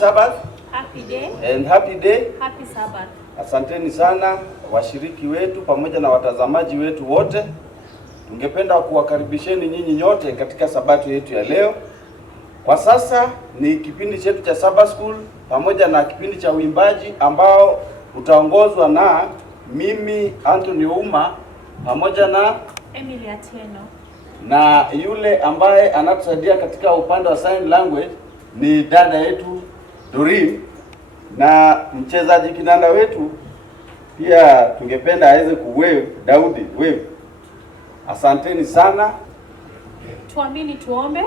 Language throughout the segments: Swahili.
Sabbath. Happy day. And happy day. Happy Sabbath. Asanteni sana washiriki wetu pamoja na watazamaji wetu wote. Tungependa kuwakaribisheni nyinyi nyote katika sabato yetu ya leo. Kwa sasa ni kipindi chetu cha Sabbath School pamoja na kipindi cha uimbaji ambao utaongozwa na mimi Anthony Ouma pamoja na Emily Atieno. Na yule ambaye anatusaidia katika upande wa sign language ni dada yetu Doreen, na mchezaji kinanda wetu pia tungependa aweze kuwave Daudi wave. Asanteni sana. Tuamini tuombe.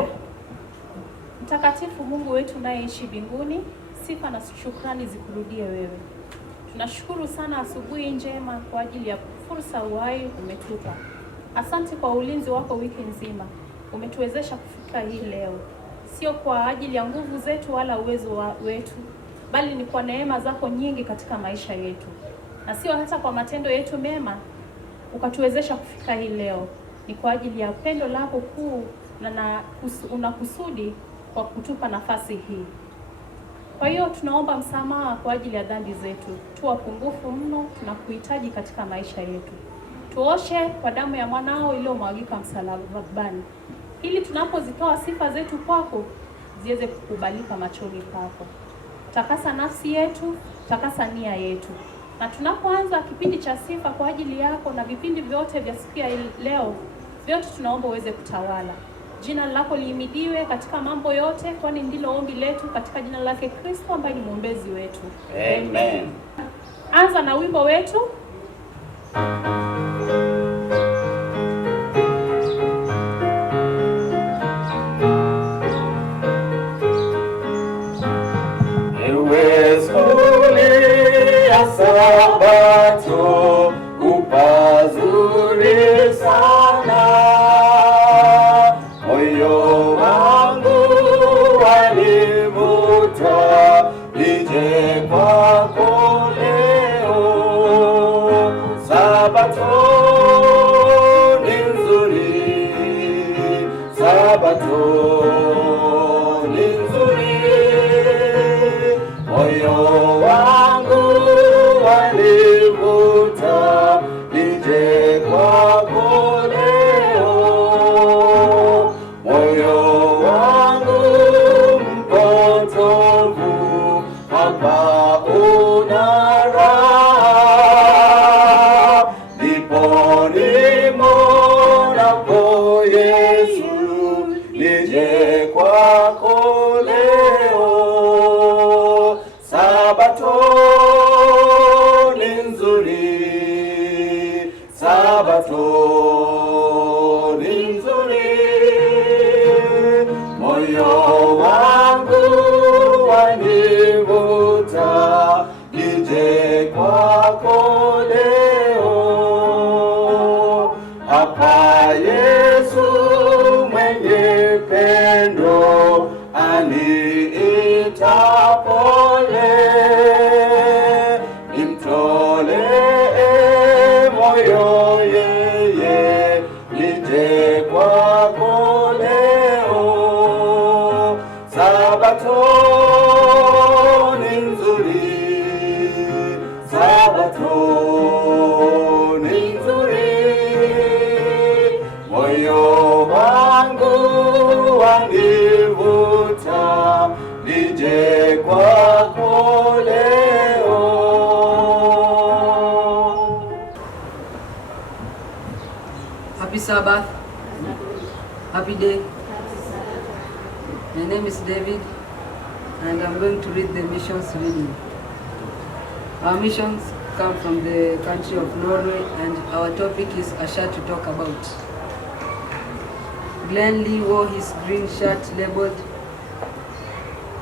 Mtakatifu Mungu wetu unayeishi mbinguni, sifa na shukrani zikurudie wewe. Tunashukuru sana asubuhi njema kwa ajili ya fursa uhai umetupa. Asante kwa ulinzi wako wiki nzima. Umetuwezesha kufika hii leo. Sio kwa ajili ya nguvu zetu wala uwezo wetu, bali ni kwa neema zako nyingi katika maisha yetu. Na sio hata kwa matendo yetu mema ukatuwezesha kufika hii leo. Ni kwa ajili ya pendo lako kuu na unakusudi kwa kutupa nafasi hii. Kwa hiyo tunaomba msamaha kwa ajili ya dhambi zetu. Tu wapungufu mno, tunakuhitaji katika maisha yetu. Tuoshe kwa damu ya mwanao iliyomwagika msalabani, ili tunapozitoa sifa zetu kwako ziweze kukubalika machoni pako. Takasa nafsi yetu, takasa nia yetu. Na tunapoanza kipindi cha sifa kwa ajili yako na vipindi vyote vya siku ya leo, vyote tunaomba uweze kutawala. Jina lako lihimidiwe katika mambo yote, kwani ndilo ombi letu katika jina lake Kristo ambaye ni mwombezi wetu. Amen. Anza na wimbo wetu. Sabato upazuri sana, moyo wangu wanivuta nije kwako leo. Sabato ni nzuri, Sabato ni nzuri, moyo wangu wanivuta nije kwako leo. Moyo wangu mpotovu hapa una raha, ndipo nimonapo Yesu nije kwako leo. Sabato Sabato ni nzuri, moyo wangu wanivuta nije kwako leo. Hapa Yesu mwenye pendo aniita pole, nimtolee moyo yeye nije kwako leo. Sabato ni nzuri, Sabato ni nzuri, moyo wangu wanivuta nije kwako leo. Happy Sabbath. Happy day. My name is David and I'm going to read the missions reading. Our missions come from the country of Norway and our topic is a shirt to talk about. Glenn Lee wore his green shirt labeled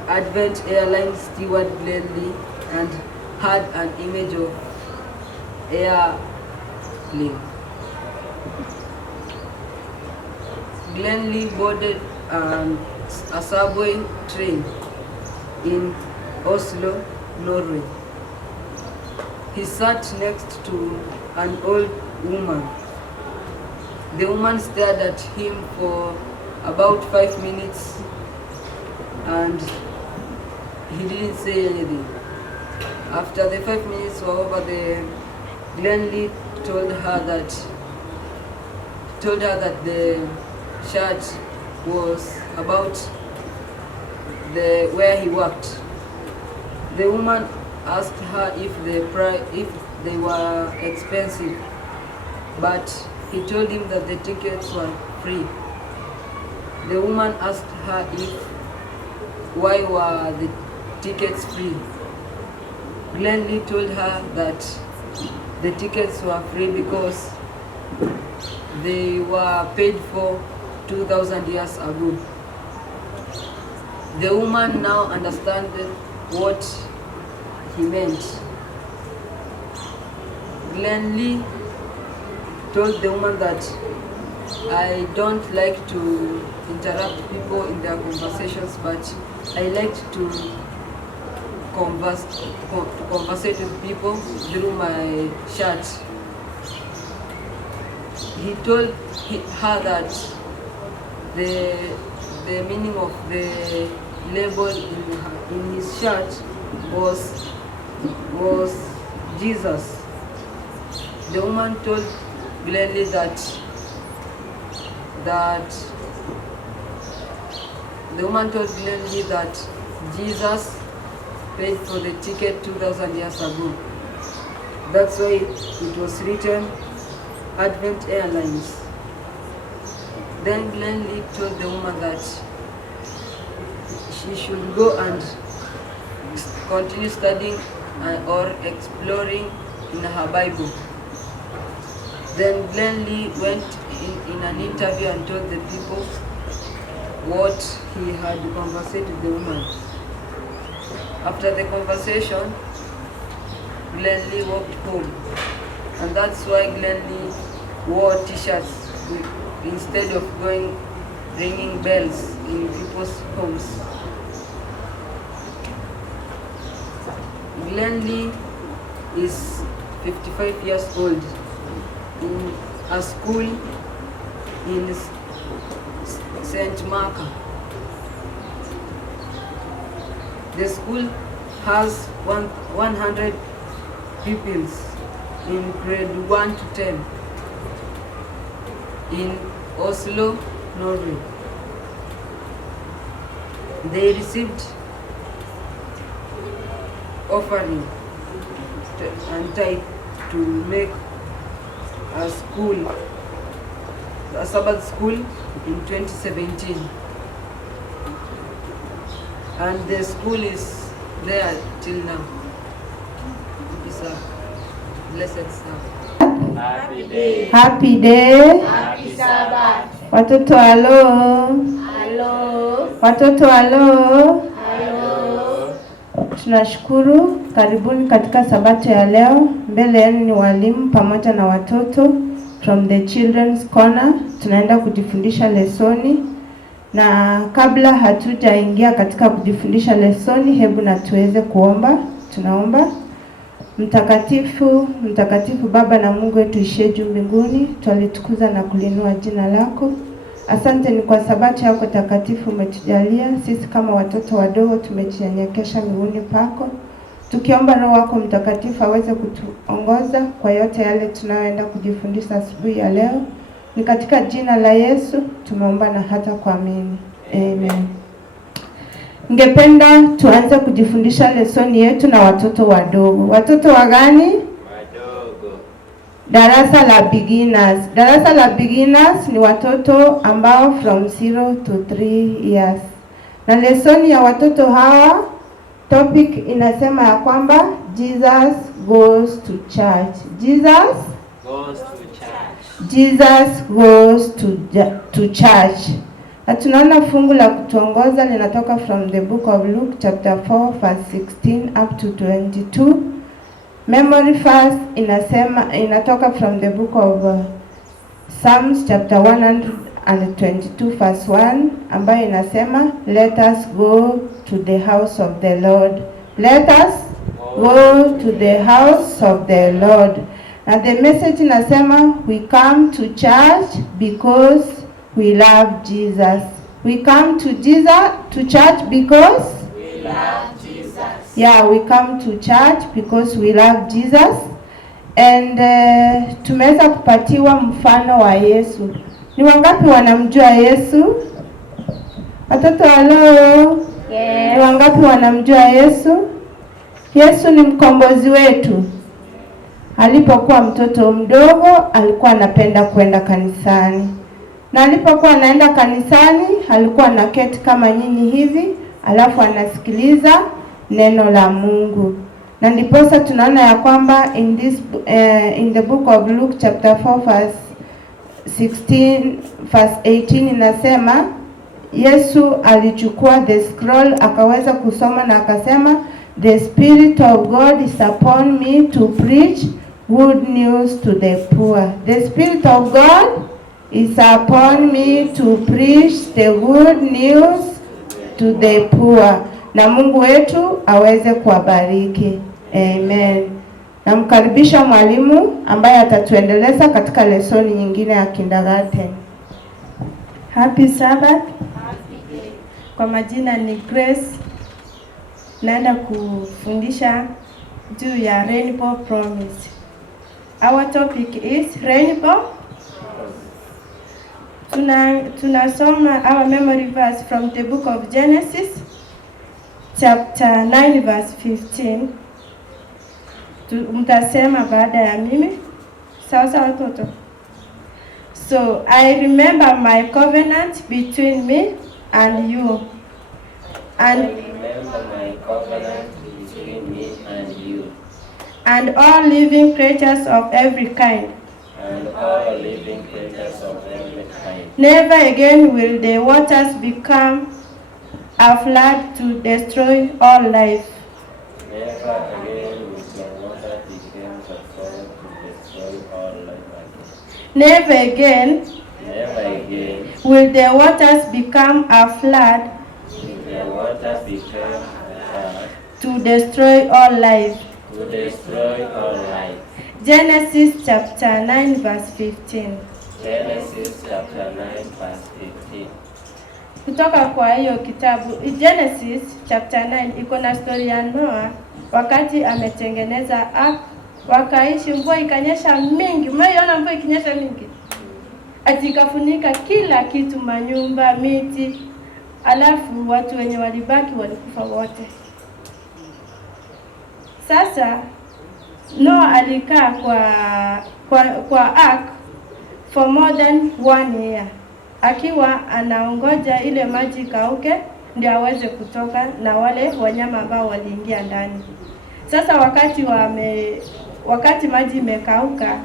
Advent Airlines Steward Glenn Lee and had an image of airplane. Glenn Lee boarded a subway train in Oslo, Norway. He sat next to an old woman. The woman stared at him for about 5 minutes and he didn't say anything. After the 5 minutes were over, Glenn Lee told her that the church was about where he worked. The woman asked her if they were expensive, but he told him that the tickets were free. The woman asked her why were the tickets free. Glenn Lee told her that the tickets were free because they were paid for 2,000 years ago. The woman now understood what he meant. Glenn Lee told the woman that I don't like to interrupt people in their conversations, but I like to conversate with people through my chat. He told her that the meaning of the label in his church was Jesus. The woman told Glenn Lee that Jesus paid for the ticket 2,000 years ago. That's why it was written Advent Airlines. Then Glenn Lee told the woman that she should go and continue studying or exploring in her Bible. Then Glenn Lee went in an interview and told the people what he had conversated with the woman. After the conversation, Glenn Lee walked home, and that's why Glenn Lee wore t-shirts instead of going ringing bells in people's homes. Glenn Lee is 55 years old in a school in St. Mark. The school has 100 pupils in grade 1 to 10 in Oslo, Norway. They received offering and tithe to make a Sabbath school in 2017. And the school is there till now. It's a blessed Sabbath. Happy day. Happy day. Happy Sabbath. Watoto halo. Hello. Watoto halo. Hello. Tunashukuru, karibuni katika sabato ya leo. Mbele yenu ni walimu pamoja na watoto from the Children's Corner. Tunaenda kujifundisha lesoni, na kabla hatujaingia katika kujifundisha lesoni, hebu na tuweze kuomba. Tunaomba. Mtakatifu, mtakatifu Baba na Mungu wetu ishiye juu mbinguni, twalitukuza na kulinua jina lako. Asante ni kwa sabato yako takatifu umetujalia sisi kama watoto wadogo, tumejinyenyekesha miguuni pako, tukiomba Roho wako Mtakatifu aweze kutuongoza kwa yote yale tunayoenda kujifundisha asubuhi ya leo. Ni katika jina la Yesu tumeomba na hata kuamini. Amen. Ningependa tuanze kujifundisha lesoni yetu na watoto wadogo. Watoto wa gani? Wadogo. Darasa la beginners. Darasa la beginners ni watoto ambao from 0 to 3 years. Na lesoni ya watoto hawa, topic inasema ya kwamba Jesus goes to church. Jesus Goes to church. Jesus goes to church. Na tunaona fungu la kutuongoza linatoka from the book of Luke chapter 4 verse 16 up to 22. Memory verse inatoka from the book of Psalms chapter 122 verse 1 ambayo inasema let us go to the house of the Lord. Let us go to the house of the Lord. Na the message inasema we come to church because we love Jesus. We come to church because We love Jesus. Yeah, we come to church because we love Jesus. And tumeweza kupatiwa mfano wa Yesu. Ni wangapi wanamjua Yesu? Watoto halo? Yes. Ni wangapi wanamjua Yesu? Yesu ni mkombozi wetu. Alipokuwa mtoto mdogo, alikuwa anapenda kwenda kanisani. Na alipokuwa anaenda kanisani, alikuwa anaketi kama nyinyi hivi, alafu anasikiliza neno la Mungu. Na ndiposa tunaona ya kwamba in the book of Luke chapter 4 verse 18 inasema Yesu alichukua the scroll akaweza kusoma na akasema, the Spirit of God is upon me to preach good news to the poor. The Spirit of God is upon me to preach the good news to the poor. Na Mungu wetu aweze kuwabariki. Amen. Namkaribisha mwalimu ambaye atatuendeleza katika lesoni nyingine ya kindergarten. Happy Sabbath. Kwa majina ni Grace. Naenda kufundisha juu ya Rainbow Promise. Our topic is Rainbow. Tunasoma our memory verse from the book of Genesis chapter 9 verse 15. Mtasema baada ya mimi. Sawa sawa watoto. So I remember my covenant between me and you. And I remember my covenant between me and you. And all living creatures of every kind. And all living creatures of every kind. Never again will the waters become a flood to destroy all life. Never again will the water become a flood to destroy all life again. Never again Never again will the waters become a flood will the water become a flood to destroy all life. to destroy all life. Genesis chapter 9 verse 15. Genesis chapter 9 verse 15. Kutoka kwa hiyo kitabu Genesis chapter 9 iko na story ya Noah wakati ametengeneza ark, wakaishi, mvua ikanyesha mingi. Maiona mvua ikinyesha mingi, ati ikafunika kila kitu, manyumba, miti, alafu watu wenye walibaki walikufa wote. Sasa Noah alikaa kwa ark for more than 1 year, akiwa anaongoja ile maji kauke ndio aweze kutoka na wale wanyama ambao waliingia ndani. Sasa wakati maji imekauka,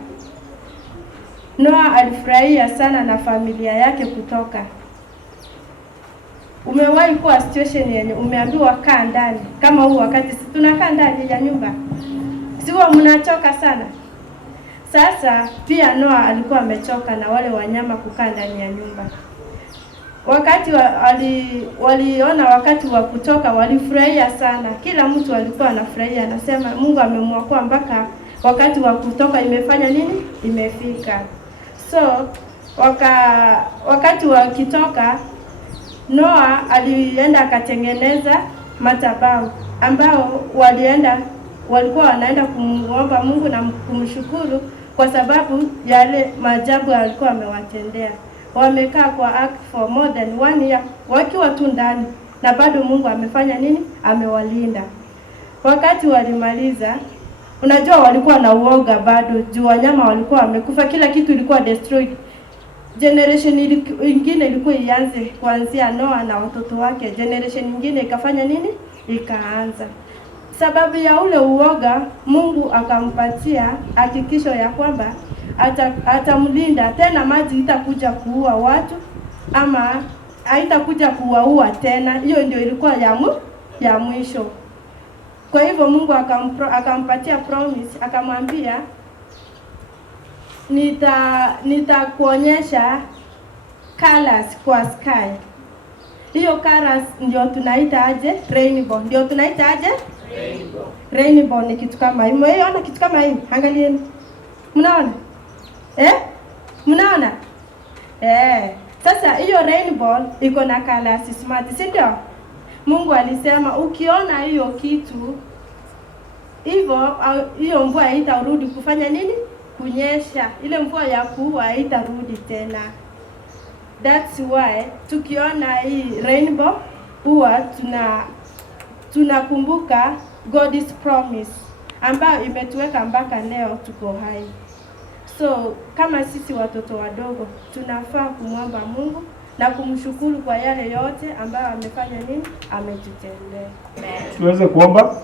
Noah alifurahia sana na familia yake kutoka. Umewahi kuwa situation yenye umeambiwa kaa ndani kama huu wakati tunakaa ndani ya nyumba? Sio mnachoka sana? Sasa pia Noah alikuwa amechoka na wale wanyama kukaa ndani ya nyumba. Wakati waliona wakati wa kutoka, walifurahia sana. Kila mtu alikuwa anafurahia, anasema Mungu amemwokoa mpaka wakati wa kutoka imefanya nini? Imefika. So wakati wa kitoka, Noah alienda akatengeneza madhabahu ambao walikuwa wanaenda kumuomba Mungu na kumshukuru kwa sababu yale maajabu alikuwa amewatendea. Wamekaa kwa ark for more than 1 year wakiwa tu ndani, na bado Mungu amefanya nini? Amewalinda. Wakati walimaliza, unajua walikuwa na uoga bado juu wanyama walikuwa wamekufa, kila kitu ilikuwa destroyed. Generation ingine ilikuwa ianze kuanzia Noah na watoto wake. Generation nyingine ikafanya nini? Ikaanza. Sababu ya ule uoga, Mungu akampatia hakikisho ya kwamba atamlinda, tena maji itakuja kuua watu ama haitakuja kuwaua tena. Hiyo ndio ilikuwa ya mwisho. Kwa hivyo Mungu akampatia promise, akamwambia nitakuonyesha colors kwa sky. Hiyo colors ndio tunaita aje? Rainbow. Ndio tunaita aje? Rainbow. Rainbow ni kitu kama hii. Mmeona kitu kama hii? Angalieni. Mnaona? Mnaona? Sasa hiyo rainbow iko na colors smart, si ndio? Mungu alisema ukiona hiyo kitu hivyo, hiyo mvua haitarudi kufanya nini? Kunyesha. Ile mvua ya kuua haitarudi tena. That's why tukiona hii rainbow huwa tunakumbuka God's promise ambayo imetuweka mpaka leo tuko hai. So kama sisi watoto wadogo tunafaa kumwomba Mungu na kumshukuru kwa yale yote ambayo amefanya nini? Ametutendea. Tuweze kuomba.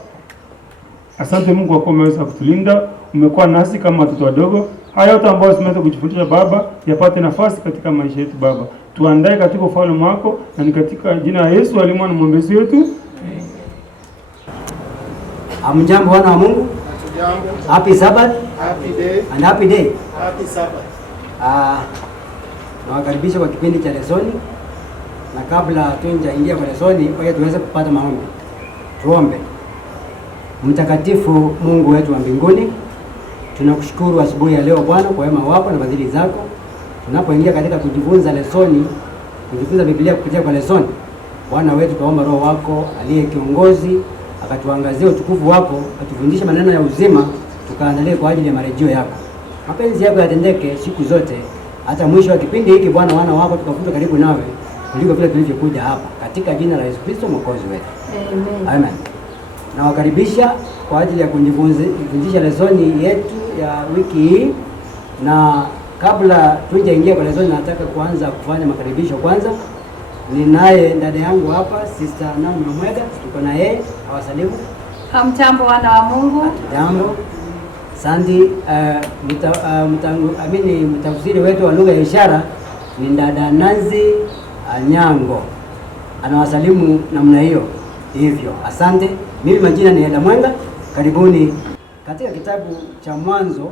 Asante Mungu kwa kuwa umeweza kutulinda, umekuwa nasi kama watoto wadogo. Haya yote ambayo tumeweza kujifundisha Baba, yapate nafasi katika maisha yetu Baba. Tuandae katika ufalme wako, na ni katika jina la Yesu aliye na mwombezi wetu. Amjambo wana wa Mungu. Happy Sabbath. Happy day. And happy day. Happy Sabbath. Nawakaribisha kwa kipindi cha lesoni, na kabla tuingia kwa lesoni, kwa tuweze kupata maombi. Tuombe. Mtakatifu Mungu wetu wa mbinguni, tunakushukuru asubuhi ya leo Bwana kwa wema wako na fadhili zako. Tunapoingia katika kujifunza lesoni, kujifunza Biblia kupitia kwa lesoni, Bwana wetu, tuomba Roho wako aliye kiongozi akatuangazia utukufu wako, atufundishe maneno ya uzima, tukaandalie kwa ajili ya marejeo yako. Mapenzi yako yatendeke siku zote, hata mwisho wa kipindi hiki Bwana, wana wako tukafunzwa karibu nawe kuliko vile tulivyokuja hapa, katika jina la Yesu Kristo mwokozi wetu. Amen. Amen. Nawakaribisha kwa ajili ya kujifundisha lesoni yetu ya wiki hii, na kabla tujaingia kwa lesoni, nataka kuanza kufanya makaribisho kwanza. Ninaye dada yangu hapa, Sister Naomi Mwega, tuko na yeye, awasalimu. Hamjambo wana wa Mungu. Jambo. Sandi, mtafsiri wetu wa lugha ya ishara ni dada Nazi Anyango, anawasalimu namna hiyo. Hivyo, asante. Mimi majina ni Eda Mwenga. Karibuni. Katika kitabu cha Mwanzo,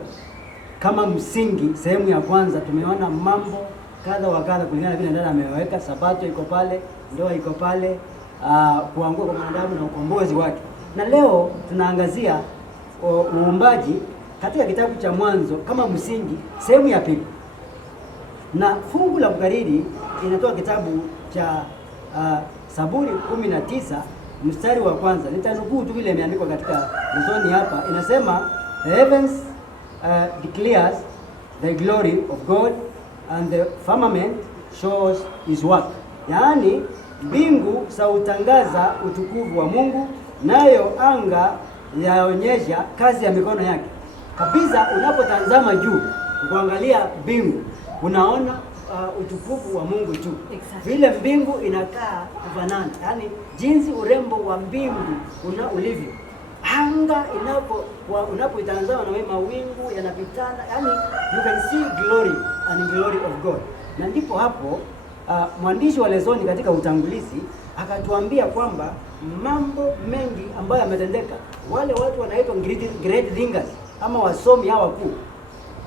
kama msingi, sehemu ya kwanza tumeona mambo kadha wa kadha kulingana vile ndani ameweka. Sabato iko pale, ndoa iko pale, kuangua kwa mwanadamu na ukombozi wake. Na leo tunaangazia uumbaji katika kitabu cha Mwanzo kama msingi, sehemu ya pili. Na fungu la kukariri inatoa kitabu cha Zaburi 19 mstari wa kwanza. Nitanukuu tu vile imeandikwa katika lesoni hapa. Inasema, the heavens declares the glory of God and the firmament shows his work. Yaani mbingu zautangaza utukufu wa Mungu, nayo anga yaonyesha kazi ya mikono yake. Kabisa unapotazama juu, kuangalia mbingu, unaona utukufu wa Mungu tu. Vile mbingu inakaa kufanana, yani jinsi urembo wa mbingu ulivyo. Anga unapoitazama na mawingu yanapitana, yani you can see glory and glory of God. Na ndipo hapo mwandishi wa lesoni katika utangulizi akatuambia kwamba mambo mengi ambayo yametendeka, wale watu wanaitwa great thinkers ama wasomi hawa wakuu,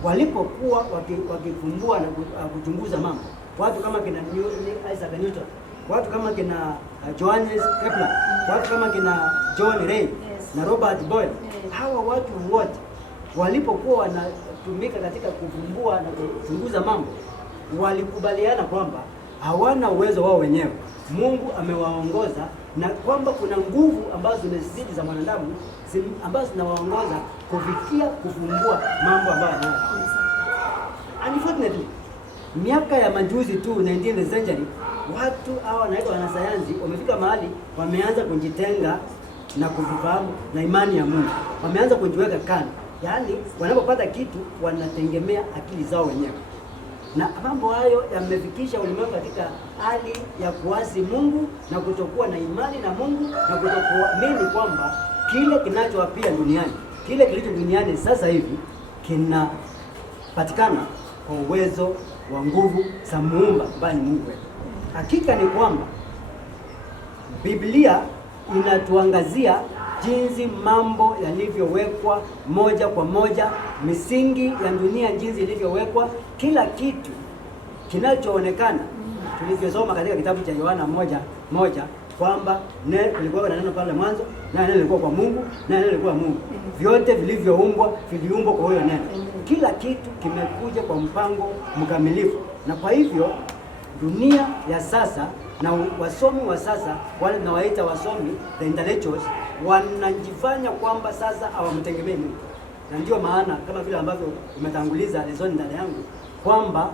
walipokuwa wakifumbua na kuchunguza mambo, watu kama kina Isaac Newton, watu kama kina Johannes Kepler, watu kama kina John Ray na Robert Boyle, hawa watu wote walipokuwa wanatumika katika kufumbua na kuchunguza mambo, walikubaliana kwamba hawana uwezo wao wenyewe. Mungu amewaongoza, na kwamba kuna nguvu ambazo zimezidi za mwanadamu ambazo zinawaongoza kufikia kufumbua mambo ambayo yanayofanya. Unfortunately, miaka ya majuzi tu 19th century, watu hawa wanaitwa wanasayansi wamefika mahali wameanza kujitenga na kufahamu na imani ya Mungu. Wameanza kujiweka kando. Yaani wanapopata kitu wanategemea akili zao wenyewe. Na mambo hayo yamefikisha ulimwengu katika hali ya kuasi Mungu na kutokuwa na imani na Mungu na kutokuamini kwamba kile kinachoapia duniani, kile kilicho duniani sasa hivi kinapatikana kwa uwezo wa nguvu za Muumba ambaye ni Mungu wetu. Hakika ni kwamba Biblia inatuangazia jinsi mambo yalivyowekwa moja kwa moja, misingi ya dunia jinsi ilivyowekwa, kila kitu kinachoonekana. Tulivyosoma katika kitabu cha Yohana 1:1 kwamba kulikuwa na neno pale mwanzo, na neno lilikuwa kwa Mungu, na neno lilikuwa Mungu. Vyote vilivyoumbwa viliumbwa kwa huyo neno. Kila kitu kimekuja kwa mpango mkamilifu. Na kwa hivyo dunia ya sasa Na wasomi wa sasa, wale nawaita wasomi, the intellectuals, wanajifanya kwamba sasa hawamtegemei Mungu. Na ndio maana kama vile ambavyo umetanguliza lesoni ndani yangu kwamba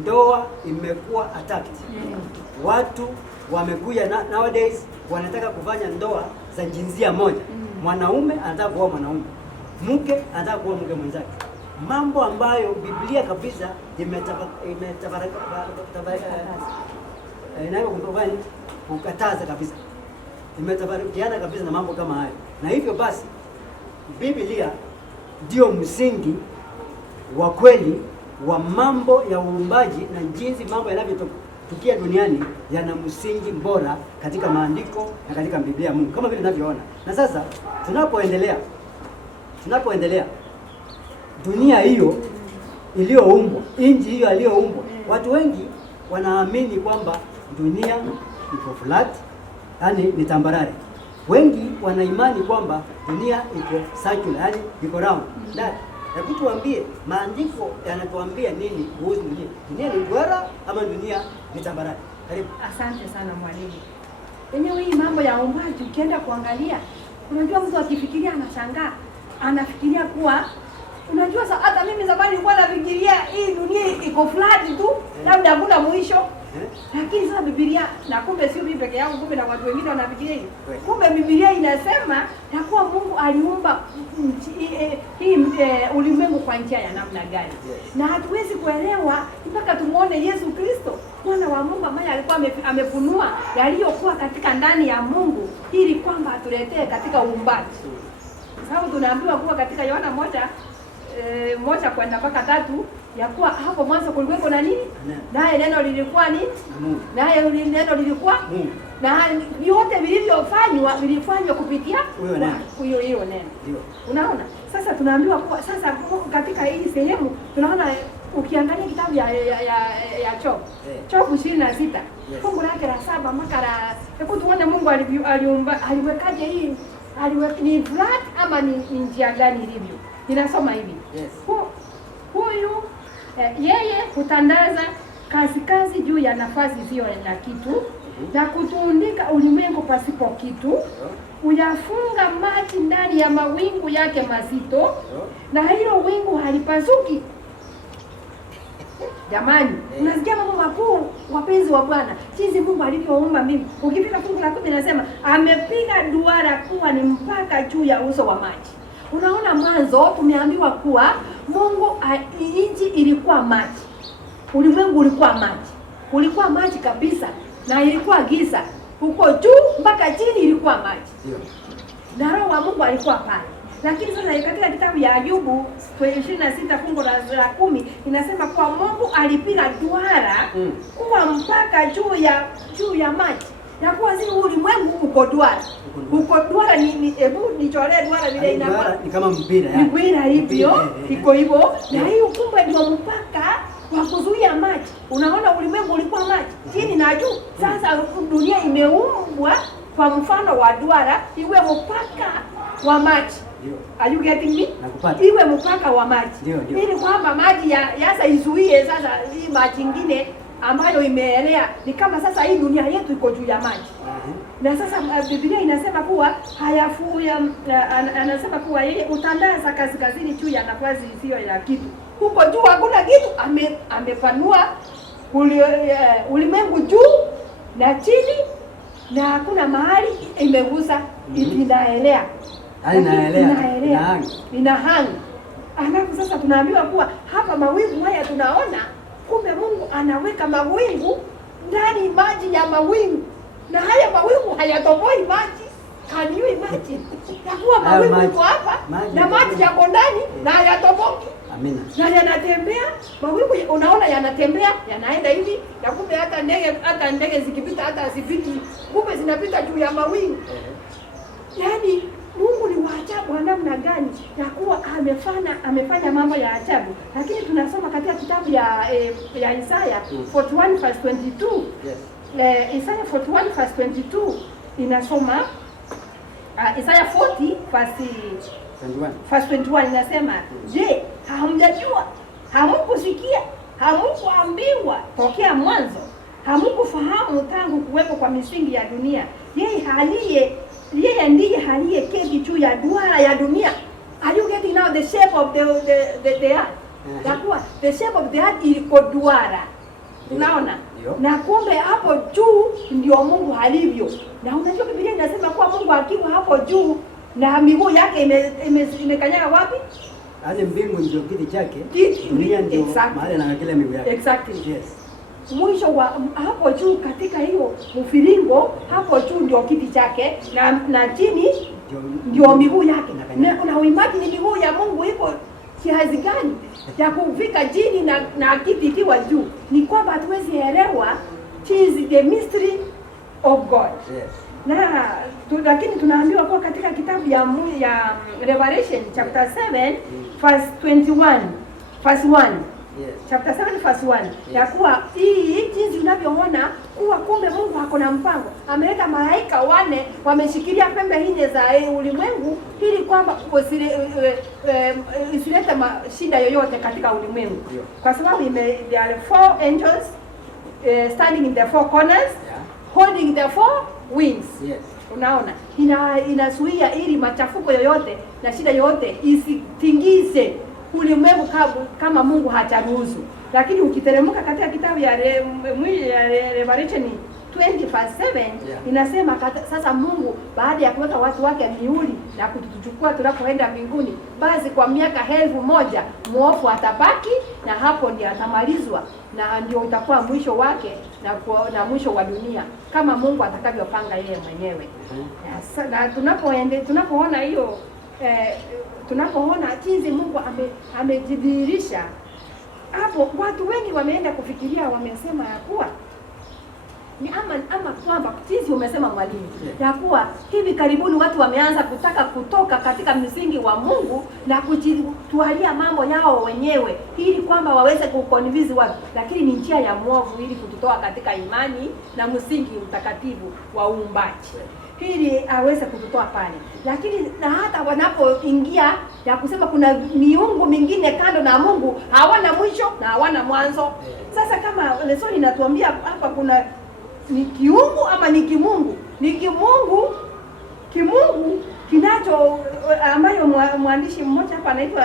ndoa imekuwa attacked. Watu wamekuja nowadays wanataka kufanya ndoa za jinsia moja. Mwanaume anataka kuoa mwanaume, mke anataka kuoa mke mwenzake. Mambo ambayo Biblia kabisa kukataza kabisa, imetafarikiana kabisa na mambo kama hayo. Na hivyo basi Biblia ndio msingi wa kweli wa mambo ya uumbaji na jinsi mambo yanavyotukia duniani yana msingi bora katika maandiko na katika Biblia ya Mungu kama vile ninavyoona. Na sasa tunapoendelea dunia hiyo iliyoumbwa, nchi hiyo iliyoumbwa, watu wengi wanaamini kwamba dunia iko flat, yani ni tambarare. Wengi wanaimani kwamba dunia iko circular, yani iko round. Hebu tuambie maandiko yanatuambia nini kuhusu dunia? Dunia ni duara ama dunia ni tambarare? Karibu. Asante sana mwalimu. Yenyewe hii mambo ya uumbaji ukienda kuangalia, unajua mtu akifikiria anashangaa, anafikiria kuwa unajua hata mimi zamani nilikuwa nafikiria hii dunia iko flat tu, labda hakuna mwisho. Lakini sasa Biblia, na kumbe sio mimi peke yangu, kumbe na watu wengine wanafikiria hivi. Kumbe Biblia inasema ya kuwa Mungu aliumba hii ulimwengu kwa njia ya namna gani. Na hatuwezi kuelewa mpaka tumuone Yesu Kristo, mwana wa Mungu ambaye alikuwa amefunua yaliyokuwa katika ndani ya Mungu ili kwamba atuletee katika uumbaji. Sababu tunaambiwa kuwa katika Yohana 1 kwenda mpaka 3 ya kuwa hapo mwanzo kulikuwa na nini? Naye neno lilikuwa nini? Naye neno lilikuwa Mungu. Na vyote vilifanywa kupitia hiyo neno. Unaona? Sasa tunaambiwa kuwa sasa katika hii sehemu tunaona ukiangalia kitabu ya Job 26 fungu lake la 7 mpaka la hebu tuone Mungu aliwekaje hii, ni flat ama ni njia gani ilivyo. Ninasoma hivi. Huyu yeye hutandaza kazi juu ya nafasi isiyo na kitu na kutuundika ulimwengu pasipo kitu, uyafunga maji ndani ya mawingu yake mazito, na hilo wingu halipasuki. Jamani, unasikia mambo makuu wapenzi wa Bwana, jinsi Mungu alivyoumba mbingu. Ukifika fungu la 10 inasema amepiga duara kuwa ni mpaka juu ya uso wa maji. Unaona, mwanzo tumeambiwa kuwa Mungu nchi ilikuwa maji. Ulimwengu ulikuwa maji kabisa, na ilikuwa giza. Huko juu mpaka chini ilikuwa maji. Na Roho wa Mungu alikuwa pale. Lakini sasa katika kitabu ya Ayubu 26 fungu la 10 inasema kuwa Mungu alipiga duara kuwa mpaka juu ya maji. Na kuwa si ulimwengu uko duara. Uko duara ni hebu nicholee duara vile inakuwa. Ni kama mpira yani. Mpira hivyo, iko hivyo. Na hiyo kumbe ndio mpaka wa kuzuia maji. Unaona ulimwengu ulikuwa maji chini na juu. Sasa dunia imeumbwa kwa mfano wa duara, iwe mpaka wa maji. Are you getting me? Iwe mpaka wa maji. Ili kwamba maji yasa izuie sasa hii maji nyingine ambayo imeelea. Ni kama sasa hii dunia yetu iko juu ya maji. Na sasa Biblia inasema kuwa anasema kuwa yeye utandaza kaskazini juu ya nafasi isiyo ya kitu. Huko juu hakuna kitu, amepanua ulimwengu juu na chini, na hakuna mahali imegusa, inaelea. Inahang. Alafu sasa tunaambiwa kuwa hapa mawingu haya tunaona, kumbe Mungu anaweka mawingu ndani maji ya mawingu. Na haya mawingu hayatoboi maji. Can you imagine? Yakuwa mawingu iko hapa na maji yako ndani na hayatoboki. Amina. Na yanatembea, mawingu unaona yanatembea, yanaenda hivi, na kumbe hata ndege zikipita hata zipiti, kumbe zinapita juu ya mawingu. Yaani Mungu ni wa ajabu namna gani ya kuwa amefanya mambo ya ajabu. Lakini tunasoma katika kitabu ya Isaya 41 verse 22. Isaya 41 verse 22 inasoma Isaya 40 verse 21 inasema, je, hamjajua? Hamkusikia? Hamkuambiwa tokea mwanzo? Hamkufahamu tangu kuwepo kwa misingi ya dunia, yeye ndiye aliyeketi juu ya duara ya dunia. Are you getting now the shape of the earth? Takuwa the shape of the earth iliko duara. Unaona? Na kumbe hapo juu ndio Mungu halivyo. Na unajua Biblia inasema kuwa Mungu akiwa hapo juu na miguu yake imekanyaga wapi? Hadi mbingu ndio kiti chake. Dunia ndio mahali anawekelea miguu yake. Exactly. Yes. Mwisho wa hapo juu katika hiyo mviringo, hapo juu ndio kiti chake na chini ndio miguu yake. Na unaimagine miguu ya Mungu iko kiasi gani ya kufika chini na kiti kiwa juu? Ni kwamba hatuwezi elewa the mystery of God. Yes. Lakini tunaambiwa kwa katika kitabu ya Revelation chapter 7 verse 21 verse 1. Yes. Chapter 7 verse 1. Yes. Ya kuwa hii jinsi unavyoona kuwa kumbe Mungu ako na mpango. Ameleta malaika wane wameshikilia pembe nne za ulimwengu ili kwamba isilete shida yoyote katika ulimwengu. Yeah. Kwa sababu there are 4 angels standing in the 4 corners, holding the 4 wings. Yes. Unaona? Inazuia ili machafuko yoyote na shida yoyote isitingize ulimwengu kama Mungu hataruhusu. Lakini ukiteremka katika kitabu ya Revelation 20 verse 7 inasema sasa Mungu baada ya kuweka watu wake mihuri na kutuchukua tunapoenda mbinguni, basi kwa miaka 1000 mwovu atabaki, na hapo ndio atamalizwa, na ndio utakuwa mwisho wake na mwisho wa dunia kama Mungu atakavyopanga yeye mwenyewe. Na tunapoona hiyo tunapoona jinsi Mungu amejidhihirisha hapo, watu wengi wameenda kufikiria, wamesema ya kuwa ni ama kwamba jinsi umesema mwalimu, ya kuwa hivi karibuni watu wameanza kutaka kutoka katika msingi wa Mungu na kujitwalia mambo yao wenyewe ili kwamba waweze kuconvince watu, lakini ni njia ya mwovu ili kututoa katika imani na msingi mtakatifu wa uumbaji, ili aweze kututoa pale. Lakini na hata wanapoingia ya kusema kuna miungu mingine kando na Mungu, hawana mwisho na hawana mwanzo. Sasa kama lesoni inatuambia hapa kuna ni kiungu ama ni kimungu? Ni kimungu kinacho ambayo mwandishi mmoja hapa anaitwa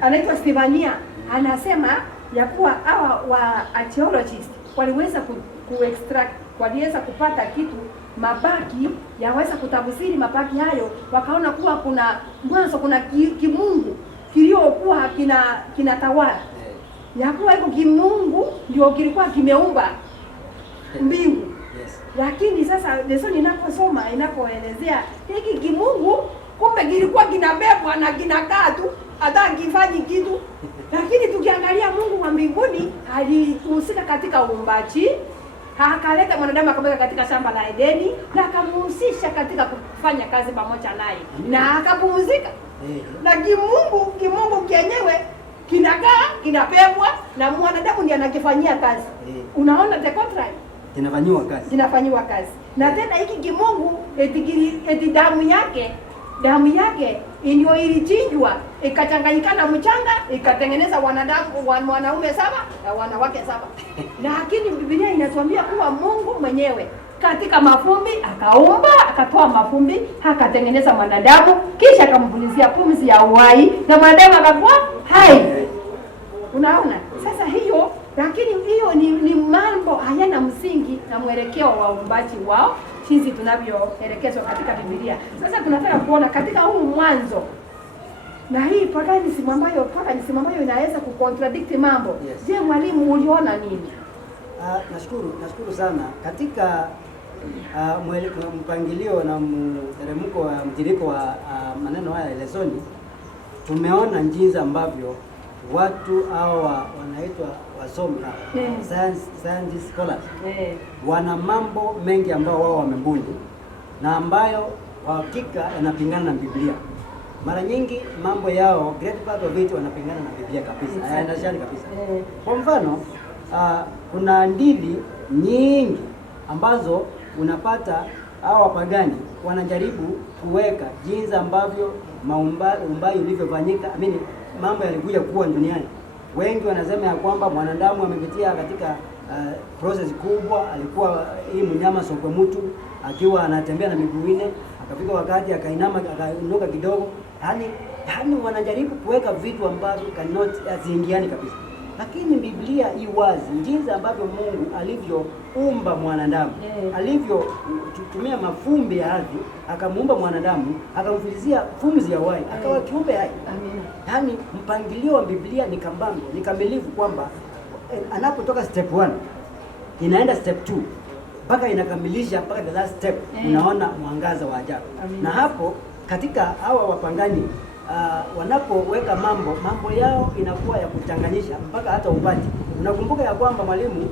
anaitwa Stevania anasema ya kuwa hawa wa archaeologist waliweza kuextract, waliweza kupata kitu mabaki yaweza kutafsiri mabaki hayo, wakaona kuwa kuna mwanzo kuna kimungu kiliokuwa kinatawala, ya kuwa hiko kimungu ndio kilikuwa kimeumba mbingu. Yes. Lakini sasa lesoni inapoelezea hiki kimungu kumbe kilikuwa kinabebwa na kinakaa tu hata kifanyi kitu. Lakini tukiangalia Mungu wa mbinguni alihusika katika uumbaji, akaleta mwanadamu akamweka katika shamba la Edeni na akamhusisha katika kufanya kazi pamoja naye na akapumzika. Na kimungu kenyewe kinakaa kinapebwa na mwanadamu ndiye anakifanyia kazi. Unaona the contrary, kinafanywa kazi. Na tena hiki kimungu eti damu yake ndio ilichinjwa ikachanganyikana mchanga ikatengeneza wanaume 7 na wanawake 7. Lakini Biblia inatuambia kuwa Mungu mwenyewe katika mafumbi akaumba, akatoa mafumbi, akatengeneza mwanadamu, kisha akampulizia pumzi ya uhai na mwanadamu akakuwa hai. Unaona? Sasa hiyo, lakini hiyo ni mambo hayana msingi na mwelekeo wa uumbaji wao jinsi tunavyoelekezwa katika Biblia. Sasa tunataka kuona katika huu mwanzo na hii paganism ambayo inaweza kucontradict mambo. Yes. Je, mwalimu uliona nini? Nashukuru sana katika mpangilio na mteremko wa mtiriko wa maneno haya ya lesoni. Tumeona jinsi ambavyo watu hawa wanaitwa wasomi science scholars wana mambo mengi ambao wao wamebuni na ambayo kwa hakika yanapingana na Biblia. Mara nyingi mambo yao great part of it wanapingana na Biblia kabisa, hayaendani kabisa. Kwa mfano kuna ndili nyingi ambazo unapata hao wapagani wanajaribu kuweka jinsi ambavyo uumbaji ulivyofanyika, mambo yalikuja kuwa duniani. Wengi wanasema ya kwamba mwanadamu amepitia katika process kubwa. Alikuwa hii mnyama sokwe mtu akiwa anatembea na miguu nne, akafika wakati akainama akainuka kidogo. Yaani wanajaribu kuweka vitu ambavyo cannot haziingiani kabisa. Lakini Biblia hii wazi jinsi ambavyo Mungu alivyoumba mwanadamu, alivyotumia mafumbi ya ardhi akamuumba mwanadamu, akamfilizia pumzi ya uhai, akawa kiumbe hai. Yaani mpangilio wa Biblia ni kambambo, ni kamilifu, kwamba anapotoka step 1 inaenda step 2 mpaka inakamilisha mpaka the last step. Unaona mwangaza wa ajabu. Na hapo katika hawa wapangani wanapoweka mambo yao inakuwa ya kuchanganyisha mpaka hata upati. Unakumbuka ya kwamba mwalimu,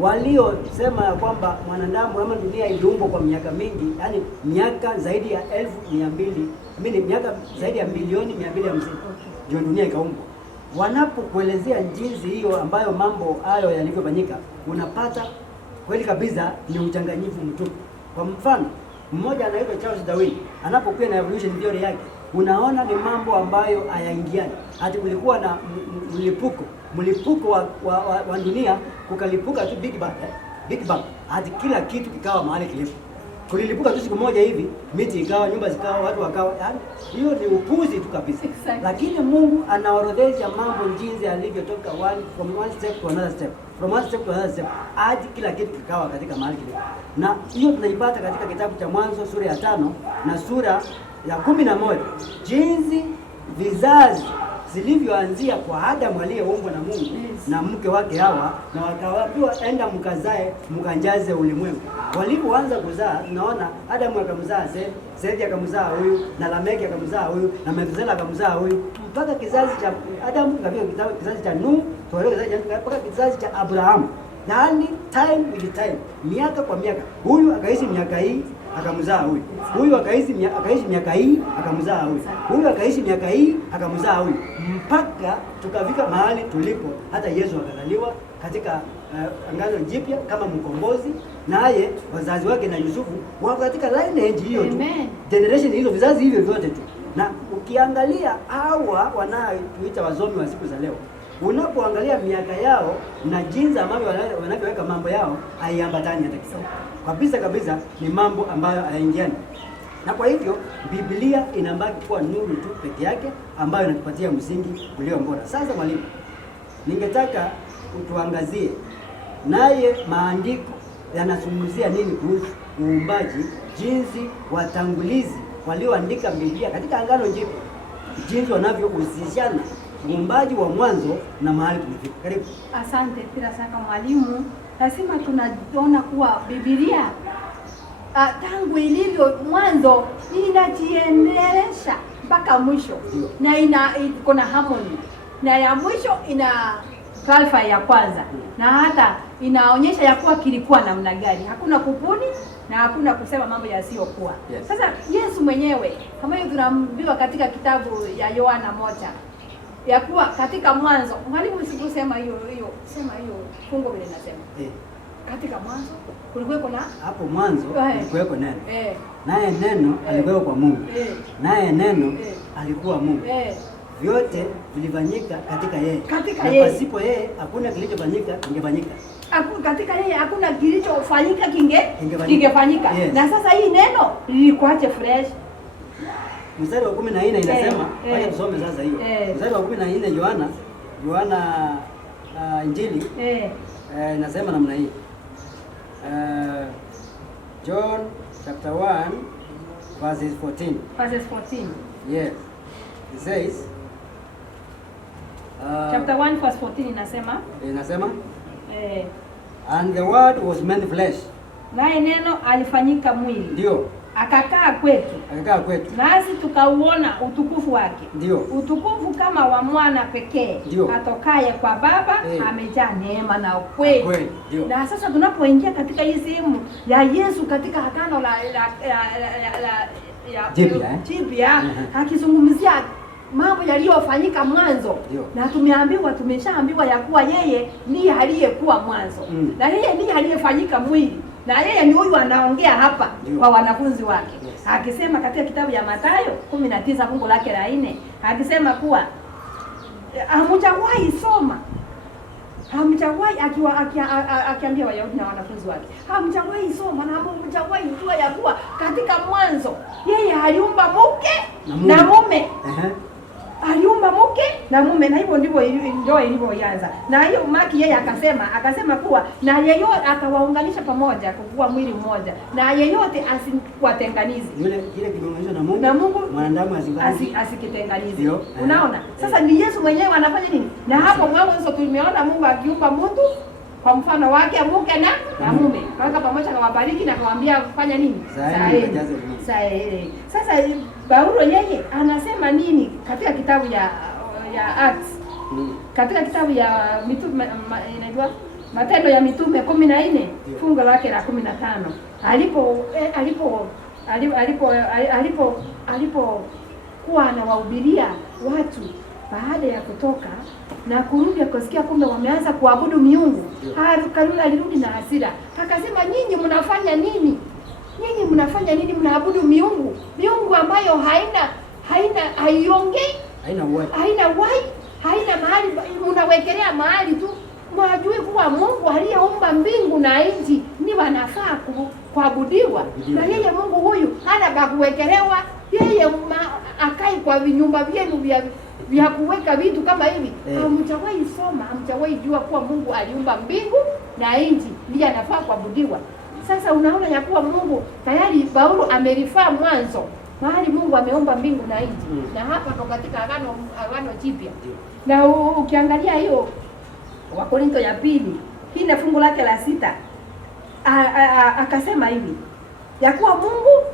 waliosema ya kwamba mwanadamu ama dunia iliumbwa kwa miaka mingi, yani miaka zaidi ya 1200, miaka zaidi ya milioni 250 ndio dunia ikaumbwa. Wanapokuelezea jinsi hiyo ambayo mambo hayo yalivyofanyika, unapata kweli kabisa ni uchanganyifu mtupu. Kwa mfano, mmoja anaitwa Charles Darwin anapokuwa na evolution theory yake, unaona ni mambo ambayo hayaingiani. Hata kulikuwa na mlipuko wa dunia, kukalipuka tu Big Bang, hadi kila kitu kikawa mahali kilipo. Kulilipuka tu siku moja hivi, miti ikawa, nyumba zikawa, watu wakawa. Yaani hiyo ni upuzi tu kabisa. Lakini Mungu anaorodhesha mambo jinsi alivyotoka from one step to another step, from one step to another step, hadi kila kitu kikawa katika mahali kilipo. Na hiyo tunaipata katika kitabu cha Mwanzo sura ya 5 na sura ya 11, jinsi vizazi zilivyoanzia kwa Adamu aliyeumbwa na Mungu na mke wake Hawa, na wakaambiwa enda mkazae mkanjaze ulimwengu. Walipoanza kuzaa, tunaona Adamu akamzaa Seth akamzaa huyu, na Lameki akamzaa huyu, na Methuselah akamzaa huyu, mpaka kizazi cha Adamu kafika kizazi cha Nuhu, mpaka kizazi cha Abrahamu. Yaani time with time, miaka kwa miaka. Huyu akaishi miaka hii akamzaa huyu. Huyu akaishi miaka hii akamzaa huyu. Huyu akaishi miaka hii akamzaa huyu. Mpaka tukafika mahali tulipo hata Yesu akazaliwa katika Agano Jipya kama mkombozi, naye wazazi wake na Yusufu wako katika lineage hiyo tu. Generation hizo, vizazi hivyo vyote tu. Na ukiangalia hawa wanaoita wasomi wa siku za leo, unapoangalia miaka yao na jinsi ambavyo wanavyoweka mambo yao, haiambatani hata kidogo. Kabisa ni mambo ambayo hayaingiani. Na kwa hivyo Biblia inabaki kuwa nuru tu peke yake ambayo inatupatia msingi ulio bora. Sasa mwalimu, ningetaka utuangazie naye maandiko yanazungumzia nini kuhusu uumbaji, jinsi watangulizi walioandika Biblia katika Agano Jipya jinsi wanavyohusishana uumbaji wa mwanzo na mahali tulifika. Karibu. Asante. Bila shaka mwalimu, lazima tunaona kuwa Biblia tangu ilivyo mwanzo inajiendelesha mpaka mwisho. Na iko na harmony, na ya mwisho ina clarify ya kwanza, na hata inaonyesha ya kuwa kilikuwa namna gani. Hakuna kupuni na hakuna kusema mambo yasiyokuwa. Sasa Yesu mwenyewe kama hiyo tunaambiwa katika kitabu ya Yohana 1 ya kuwa katika mwanzo, mwalimu sikusema hiyo fungo vile nasema. Katika mwanzo kulikuwa na hapo mwanzo kulikuwa neno. Naye neno alikuwa kwa Mungu. Naye neno alikuwa Mungu. Vyote vilifanyika katika yeye. Na pasipo yeye hakuna kilichofanyika kingefanyika. Katika yeye hakuna kilichofanyika kingefanyika. Na sasa hii neno lilikuache fresh. Mstari wa 14 inasema, wacha tusome sasa hiyo. Mstari wa 14 Yohana Injili inasema namna hii. John chapter 1 verses 14. Verses 14. Yes. It says chapter 1 verse 14 inasema and the word was made flesh. Naye neno alifanyika mwili. Ndio. Akakaa kwetu. Nasi tukauona utukufu wake. Ndio. Utukufu kama wa mwana pekee atokaye kwa Baba, amejaa neema na ukweli. Na sasa tunapoingia katika hii sehemu ya Yesu katika agano la Jipya, akizungumzia mambo yaliyofanyika mwanzo. Na tumeshaambiwa ya kuwa yeye ndiye aliyekuwa mwanzo. Na yeye ndiye aliyefanyika mwili. Na yeye ni huyu anaongea hapa kwa wanafunzi wake. Akisema katika kitabu ya Mathayo 19 fungu lake la 4, akisema kuwa hamjawahi soma, hamjawahi akiambia Wayahudi na wanafunzi wake, hamjawahi soma na hamjawahi jua ya kuwa katika mwanzo yeye aliumba mke na mume. Aliumba mke na mume, na hivyo ndivyo ndoa ilivyoanza. Na hiyo Maki yeye akasema kuwa na yeyote atawaunganisha pamoja kuwa mwili mmoja, na yeyote asiwatenganize. Kile kimeunganishwa na Mungu mwanadamu asikitenganize. Unaona? Sasa ni Yesu mwenyewe anafanya nini? Na hapo mwanzo tumeona Mungu akiumba mtu kwa mfano wake, mke na mume. Waka pamoja na wabariki na kuambia kufanya nini? Sahihi. Sasa Paulo yeye anasema nini katika kitabu ya Acts? Katika kitabu ya mitume inaitwa Matendo ya Mitume 14 fungu lake la 15 alipokuwa anawahubiria watu baada ya kutoka na kurudi akasikia kumbe wameanza kuabudu miungu. Alirudi na hasira. Akasema, nyinyi mnafanya nini? Nyinyi mnafanya nini? Mnaabudu miungu ambayo haiongei, haina uhai, haina mahali, mnawekelea mahali tu. Mwajui kuwa Mungu aliyeumba mbingu na nchi ni wanafaa kuabudiwa. Na yeye Mungu huyu hana pa kuwekelewa. Yeye akai kwa vinyumba vyenu vya kuweka vitu kama hivi. Hamjawahi soma, hamjawahi jua kuwa Mungu aliumba mbingu na nchi ndiye anafaa kuabudiwa. Sasa unaona ya kuwa Mungu tayari Paulo amelifaa mwanzo mahali Mungu ameumba mbingu na nchi. Na hapa kwa katika agano jipya. Na ukiangalia hiyo Wakorintho ya pili, hii na fungu lake la 6, akasema hivi ya kuwa Mungu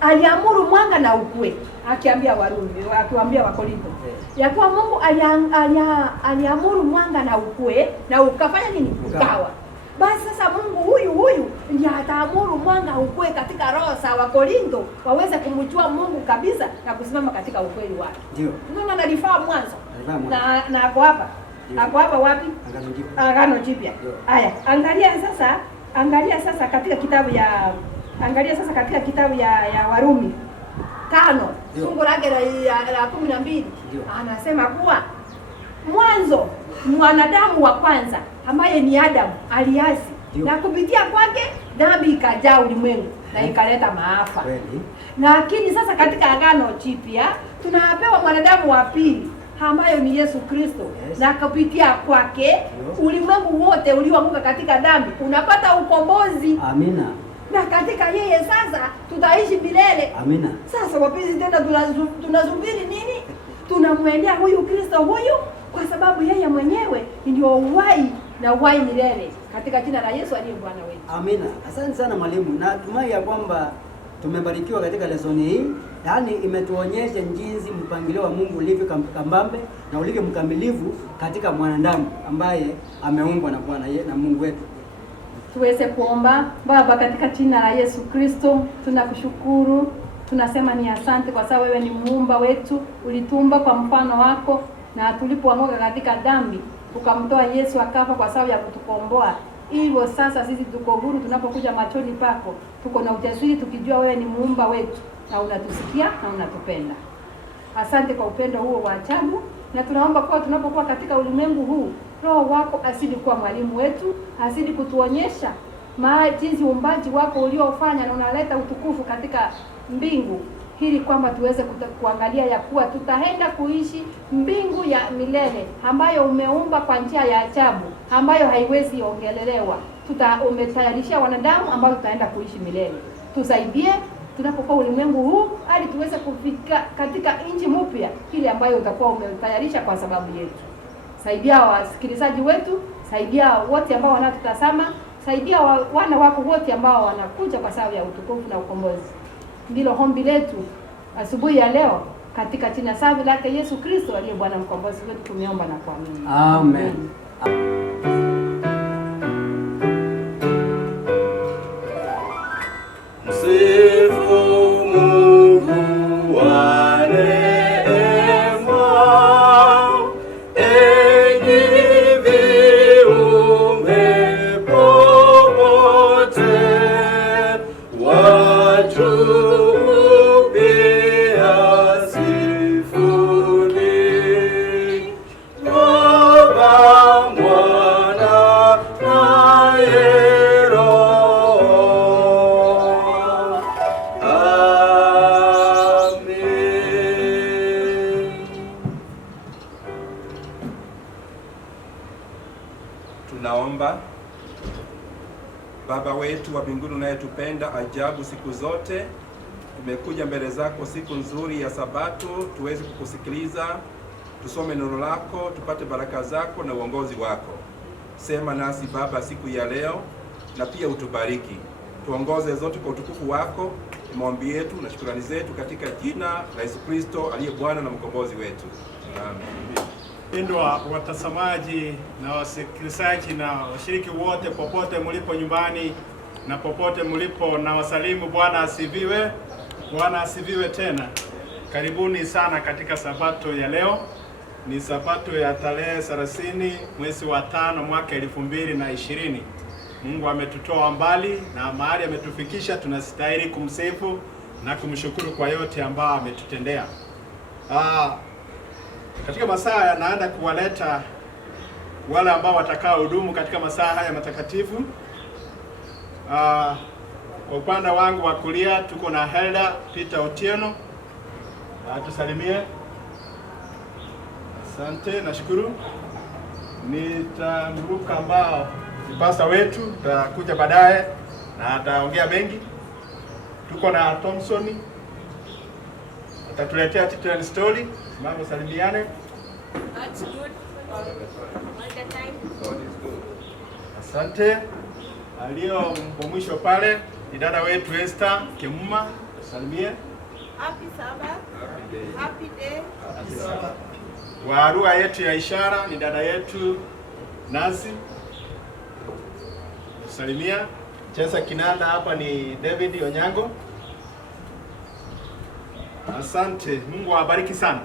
aliamuru mwanga na ukue, akiambia Wakorintho ya kuwa Mungu aliamuru mwanga na ukue, na ukafanya nini? Ukawa. Basi sasa Mungu huyu ndiye ataamuru mwanga ukue katika roho za Wakorintho waweze kumjua Mungu kabisa na kusimama katika ukweli wake. Ndio. Unaona analifaa mwanzo. Na ako hapa. Ako hapa wapi? Agano Jipya. Haya, angalia sasa katika kitabu ya Warumi 5 fungu lake la 12. Anasema kuwa mwanzo mwanadamu wa kwanza ambaye ni Adamu aliasi, na kupitia kwake dhambi ikajaa ulimwengu na ikaleta maafa. Lakini sasa katika agano jipya tunapewa mwanadamu wa pili ambayo ni Yesu Kristo. Na kupitia kwake ulimwengu wote ulioanguka katika dhambi unapata ukombozi. Amina. Na katika yeye sasa tutaishi milele. Amina. Sasa wapenzi, tena tunasubiri nini? Tunamwendea huyu Kristo huyu, kwa sababu yeye mwenyewe ndio uhai na uhai milele, katika jina la Yesu aliye Bwana wetu. Amina. Asante sana mwalimu. Natumai ya kwamba tumebarikiwa katika lesoni hii. Yaani imetuonyesha jinsi mpangilio wa Mungu ulivyo kambambe na ulivyo mkamilifu katika mwanadamu ambaye ameumbwa na Bwana na Mungu wetu. Tuweze kuomba. Baba, katika jina la Yesu Kristo, tunakushukuru. Tunasema ni asante kwa sababu wewe ni muumba wetu, ulitumba kwa mfano wako, na tulipoanguka katika dhambi ukamtoa Yesu akafa kwa sababu ya kutukomboa. Hivyo sasa sisi tuko huru, tunapokuja machoni pako tuko na ujasiri tukijua wewe ni muumba wetu na unatusikia na unatupenda. Asante kwa upendo huo wa ajabu, na tunaomba kwa tunapokuwa katika ulimwengu huu, Roho wako asidi kuwa mwalimu wetu, asidi kutuonyesha jinsi uumbaji wako uliofanya na unaleta utukufu katika mbingu, ili kwamba tuweze kuangalia ya kuwa tutaenda kuishi mbingu ya milele ambayo umeumba kwa njia ya ajabu ambayo haiwezi ongelelewa. Umetayarishia wanadamu ambao tutaenda kuishi milele. Tusaidie tunapokuwa ulimwengu huu hadi tuweze kufika katika nchi mpya ile ambayo utakuwa umetayarisha kwa sababu yetu. Saidia wasikilizaji wetu, saidia wote ambao wanatutazama, saidia wana wako wote ambao wanakuja kwa sababu ya utukufu na ukombozi. Ndilo ombi letu asubuhi ya leo, katika jina safi lake Yesu Kristo aliye Bwana mkombozi wetu tumeomba na kuamini. Amen. Msifu Mungu wa neema, enyi viumbe popote, watu pia sifuni. Tunaomba. Baba wetu wa mbinguni unayetupenda ajabu siku zote, tumekuja mbele zako siku nzuri ya Sabato tuweze kukusikiliza, tusome neno lako, tupate baraka zako na uongozi wako. Sema nasi Baba siku ya leo, na pia utubariki, tuongoze zote kwa utukufu wako. Maombi yetu na shukrani zetu katika jina la Yesu Kristo aliye Bwana na mkombozi wetu. Amen. Pendwa watazamaji na wasikilizaji na washiriki wote popote mlipo nyumbani na popote mlipo, na wasalimu. Bwana asifiwe. Bwana asifiwe tena. Karibuni sana katika Sabato ya leo. Ni Sabato ya tarehe 30 mwezi wa 5 mwaka 2020. Mungu ametutoa mbali na mahali ametufikisha, tunastahili kumsifu na kumshukuru kwa yote ambayo ametutendea. Katika masaa yanaenda kuwaleta wale ambao watakao hudumu katika masaa haya matakatifu. Kwa upande wangu wa kulia tuko na Helda Peter Otieno. Tusalimie. Asante, nashukuru. Nitamruka ambao ni pasta wetu, tutakuja baadaye na ataongea mengi. Tuko na Thompson, atatuletea title story. Mama salimiane. That's good. All the time. God is good. Asante. Alio mwisho pale ni dada wetu Esther Kemuma, salimie. Happy Sabbath. Happy day. Happy Sabbath. Warua yetu ya ishara ni dada yetu Nancy, salimia. Chesa kinanda hapa ni David Onyango. Asante. Mungu awabariki sana.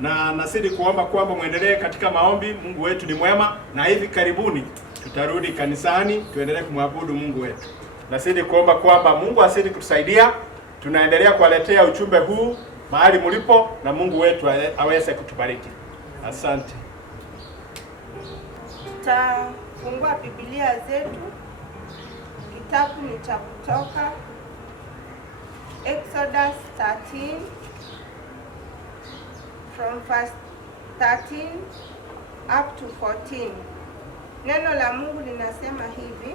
Na nasidi kuomba kwamba muendelee katika maombi. Mungu wetu ni mwema, na hivi karibuni tutarudi kanisani tuendelee kumwabudu Mungu wetu. Nasidi kuomba kwamba Mungu asidi kutusaidia. Tunaendelea kuwaletea ujumbe huu mahali mlipo, na Mungu wetu aweze kutubariki. Asante. Tutafungua Biblia zetu. Kitabu ni cha Kutoka, Exodus 13 from verse 13 up to 14. Neno la Mungu linasema hivi: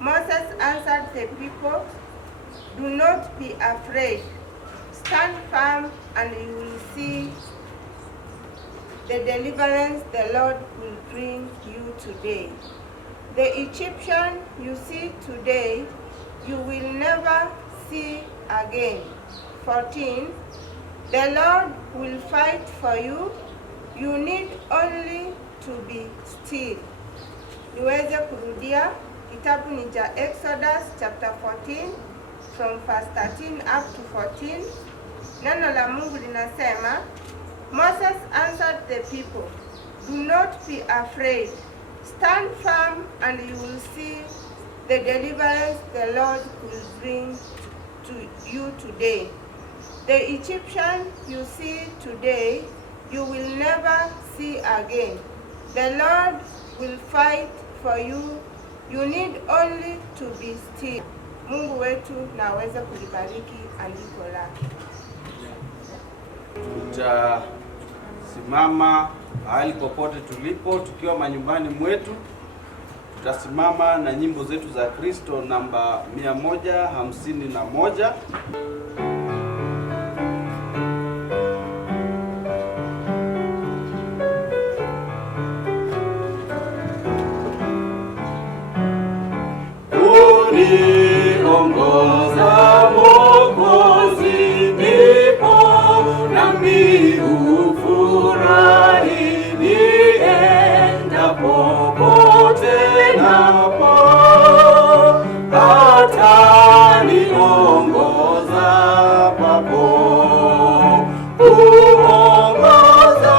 Moses answered the people, "Do not be afraid. Stand firm and you will see the deliverance the Lord will bring you today. The Egyptian you see today, you will never see again." 14. The Lord will fight for you. You need only to be still. Niweze kurudia. Kitabu ni cha Exodus chapter 14 from verse 13 up to 14. Neno la Mungu linasema, Moses answered the people, "Do not be afraid. Stand firm and you will see the deliverance the Lord will bring to you today. The Egyptian you see today, you will never see again. The Lord will fight for you. You need only to be still." Mungu wetu na aweze kulibariki andiko lake. Tutasimama mahali popote tulipo, tukiwa manyumbani mwetu. Tutasimama na nyimbo zetu za Kristo namba 151. Ongoza Mwokozi, ndipo nami hufurahi, nienda popote napo, ataniongoza papo. Uongoza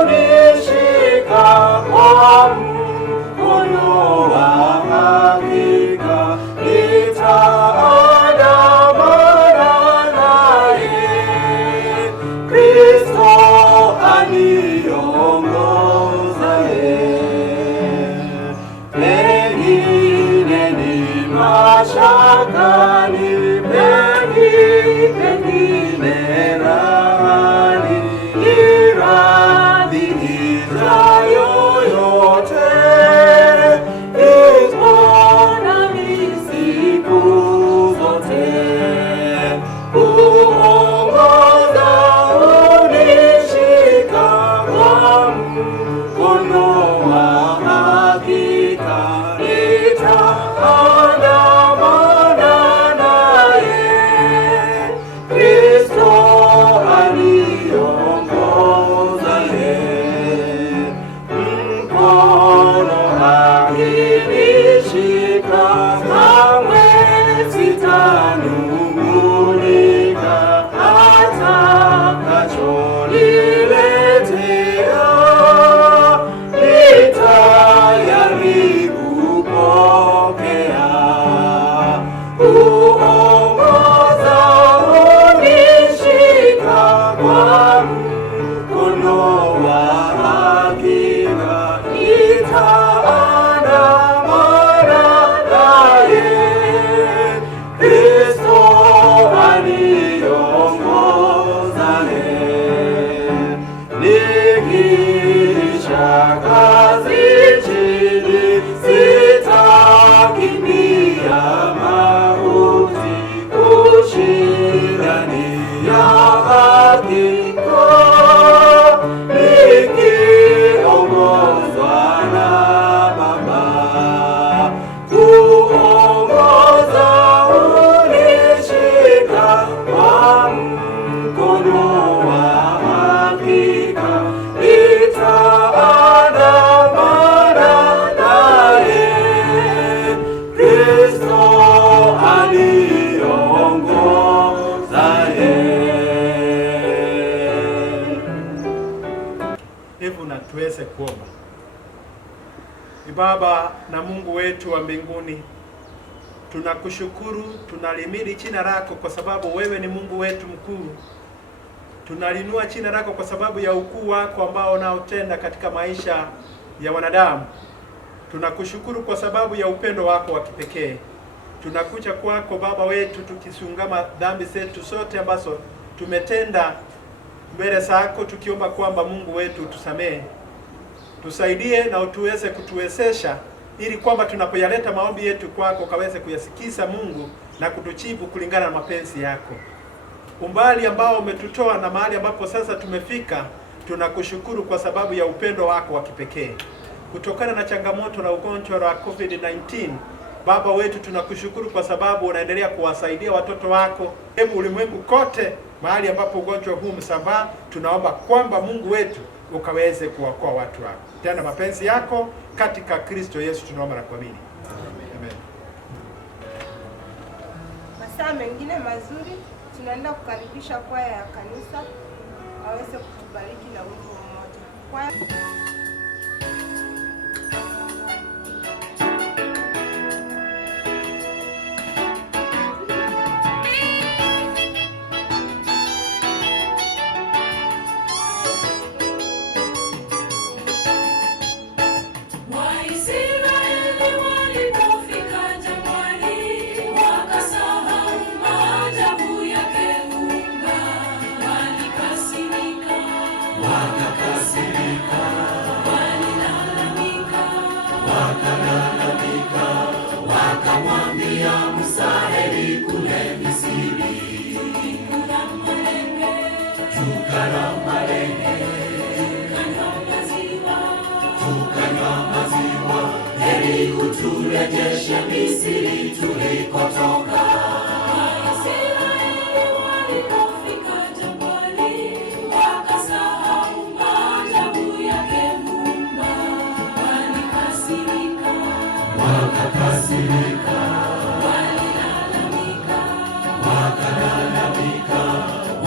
unishika kwa mkono wa hakika, Baba na Mungu wetu wa mbinguni, tunakushukuru, tunalimidi jina lako kwa sababu wewe ni Mungu wetu mkuu. Tunalinua jina lako kwa sababu ya ukuu wako ambao unaotenda katika maisha ya wanadamu. Tunakushukuru kwa sababu ya upendo wako wa kipekee. Tunakuja kwako Baba wetu tukisungama dhambi zetu zote ambazo tumetenda mbele zako, tukiomba kwamba Mungu wetu tusamehe. Tusaidie na utuweze kutuwezesha ili kwamba tunapoyaleta maombi yetu kwako kaweze kuyasikiza Mungu na kutujibu kulingana na mapenzi yako. Umbali ambao umetutoa na mahali ambapo sasa tumefika, tunakushukuru kwa sababu ya upendo wako wa kipekee. Kutokana na changamoto la ugonjwa wa COVID-19, Baba wetu tunakushukuru kwa sababu unaendelea kuwasaidia watoto wako hebu ulimwengu kote mahali ambapo ugonjwa huu msambaa. Tunaomba kwamba Mungu wetu ukaweze kuwaokoa watu wako. Tena mapenzi yako katika Kristo Yesu tunaomba na kuamini. Amen. Masaa mengine mazuri tunaenda kukaribisha kwaya ya kanisa waweze kutubariki na wimbo mmoja. Kwaya uturejeshe Misri tulikotoka. Waisraeli walipofika jangwani, wakasahau maajabu yake Muumba. Walikasirika, wakalalamika,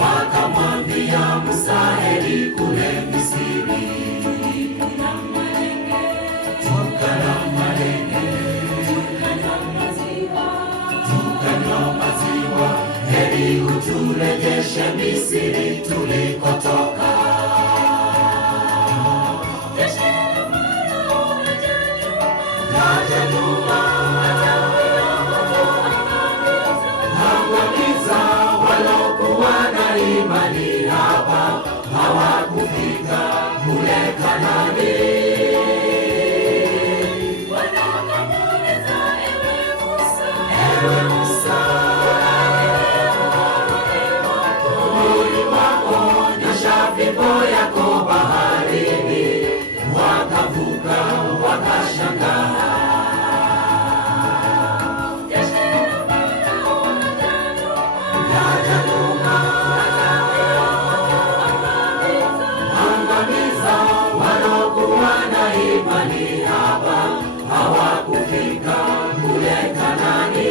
wakamwambia Musa, heri kule Misri tukanywa maziwa, heri uturejeshe Misri tulikotoka. Laja nyuma, angamiza walokuwa na imani hapa, hawakufika kule Kanaani. Ewe Musa, moyoni mwako nyosha fimbo yako baharini, wakavuka wakashangaa. Laja nyuma, angamiza walokuwa na imani hapa, hawakufika kule Kanaani.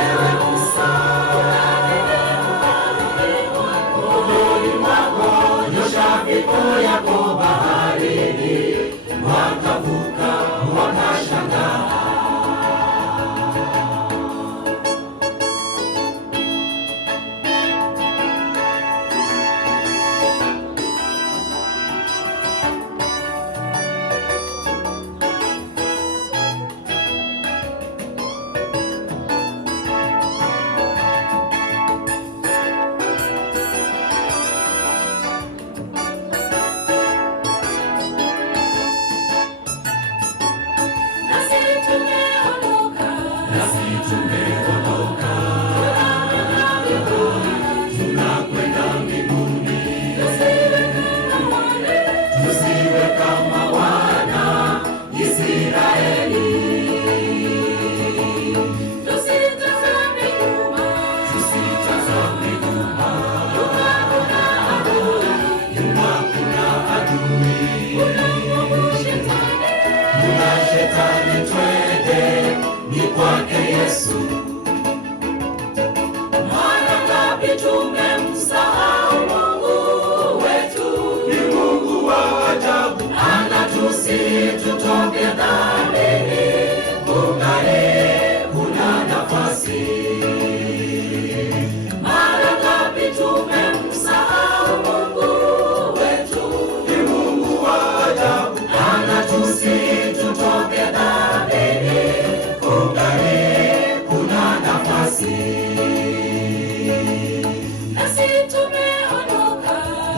Ewe Musa, moyoni mwako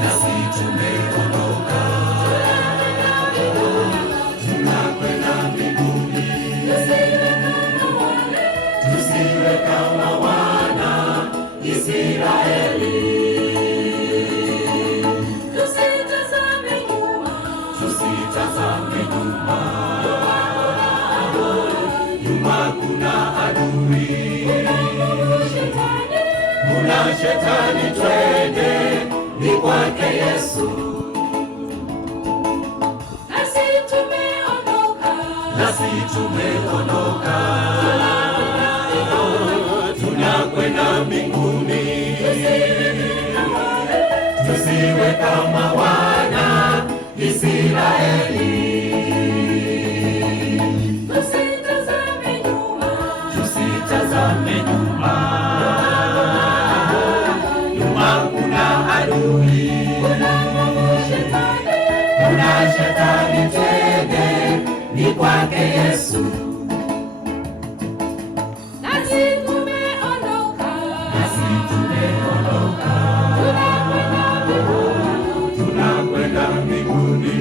nasi tumeondoka, tunakwenda mbinguni. Tusiwe kama wana Israeli, tusitazame nyuma, nyuma kuna adui, kuna shetani, twende ni kwake Yesu. Nasi tumeondoka, tunakwenda mbinguni. Tusiwe kama wana Israeli, tusitazame nyuma, nyuma kuna adui, kuna shetani, twende ni kwake Yesu. Nasi tumeondoka, tunakwenda mbinguni.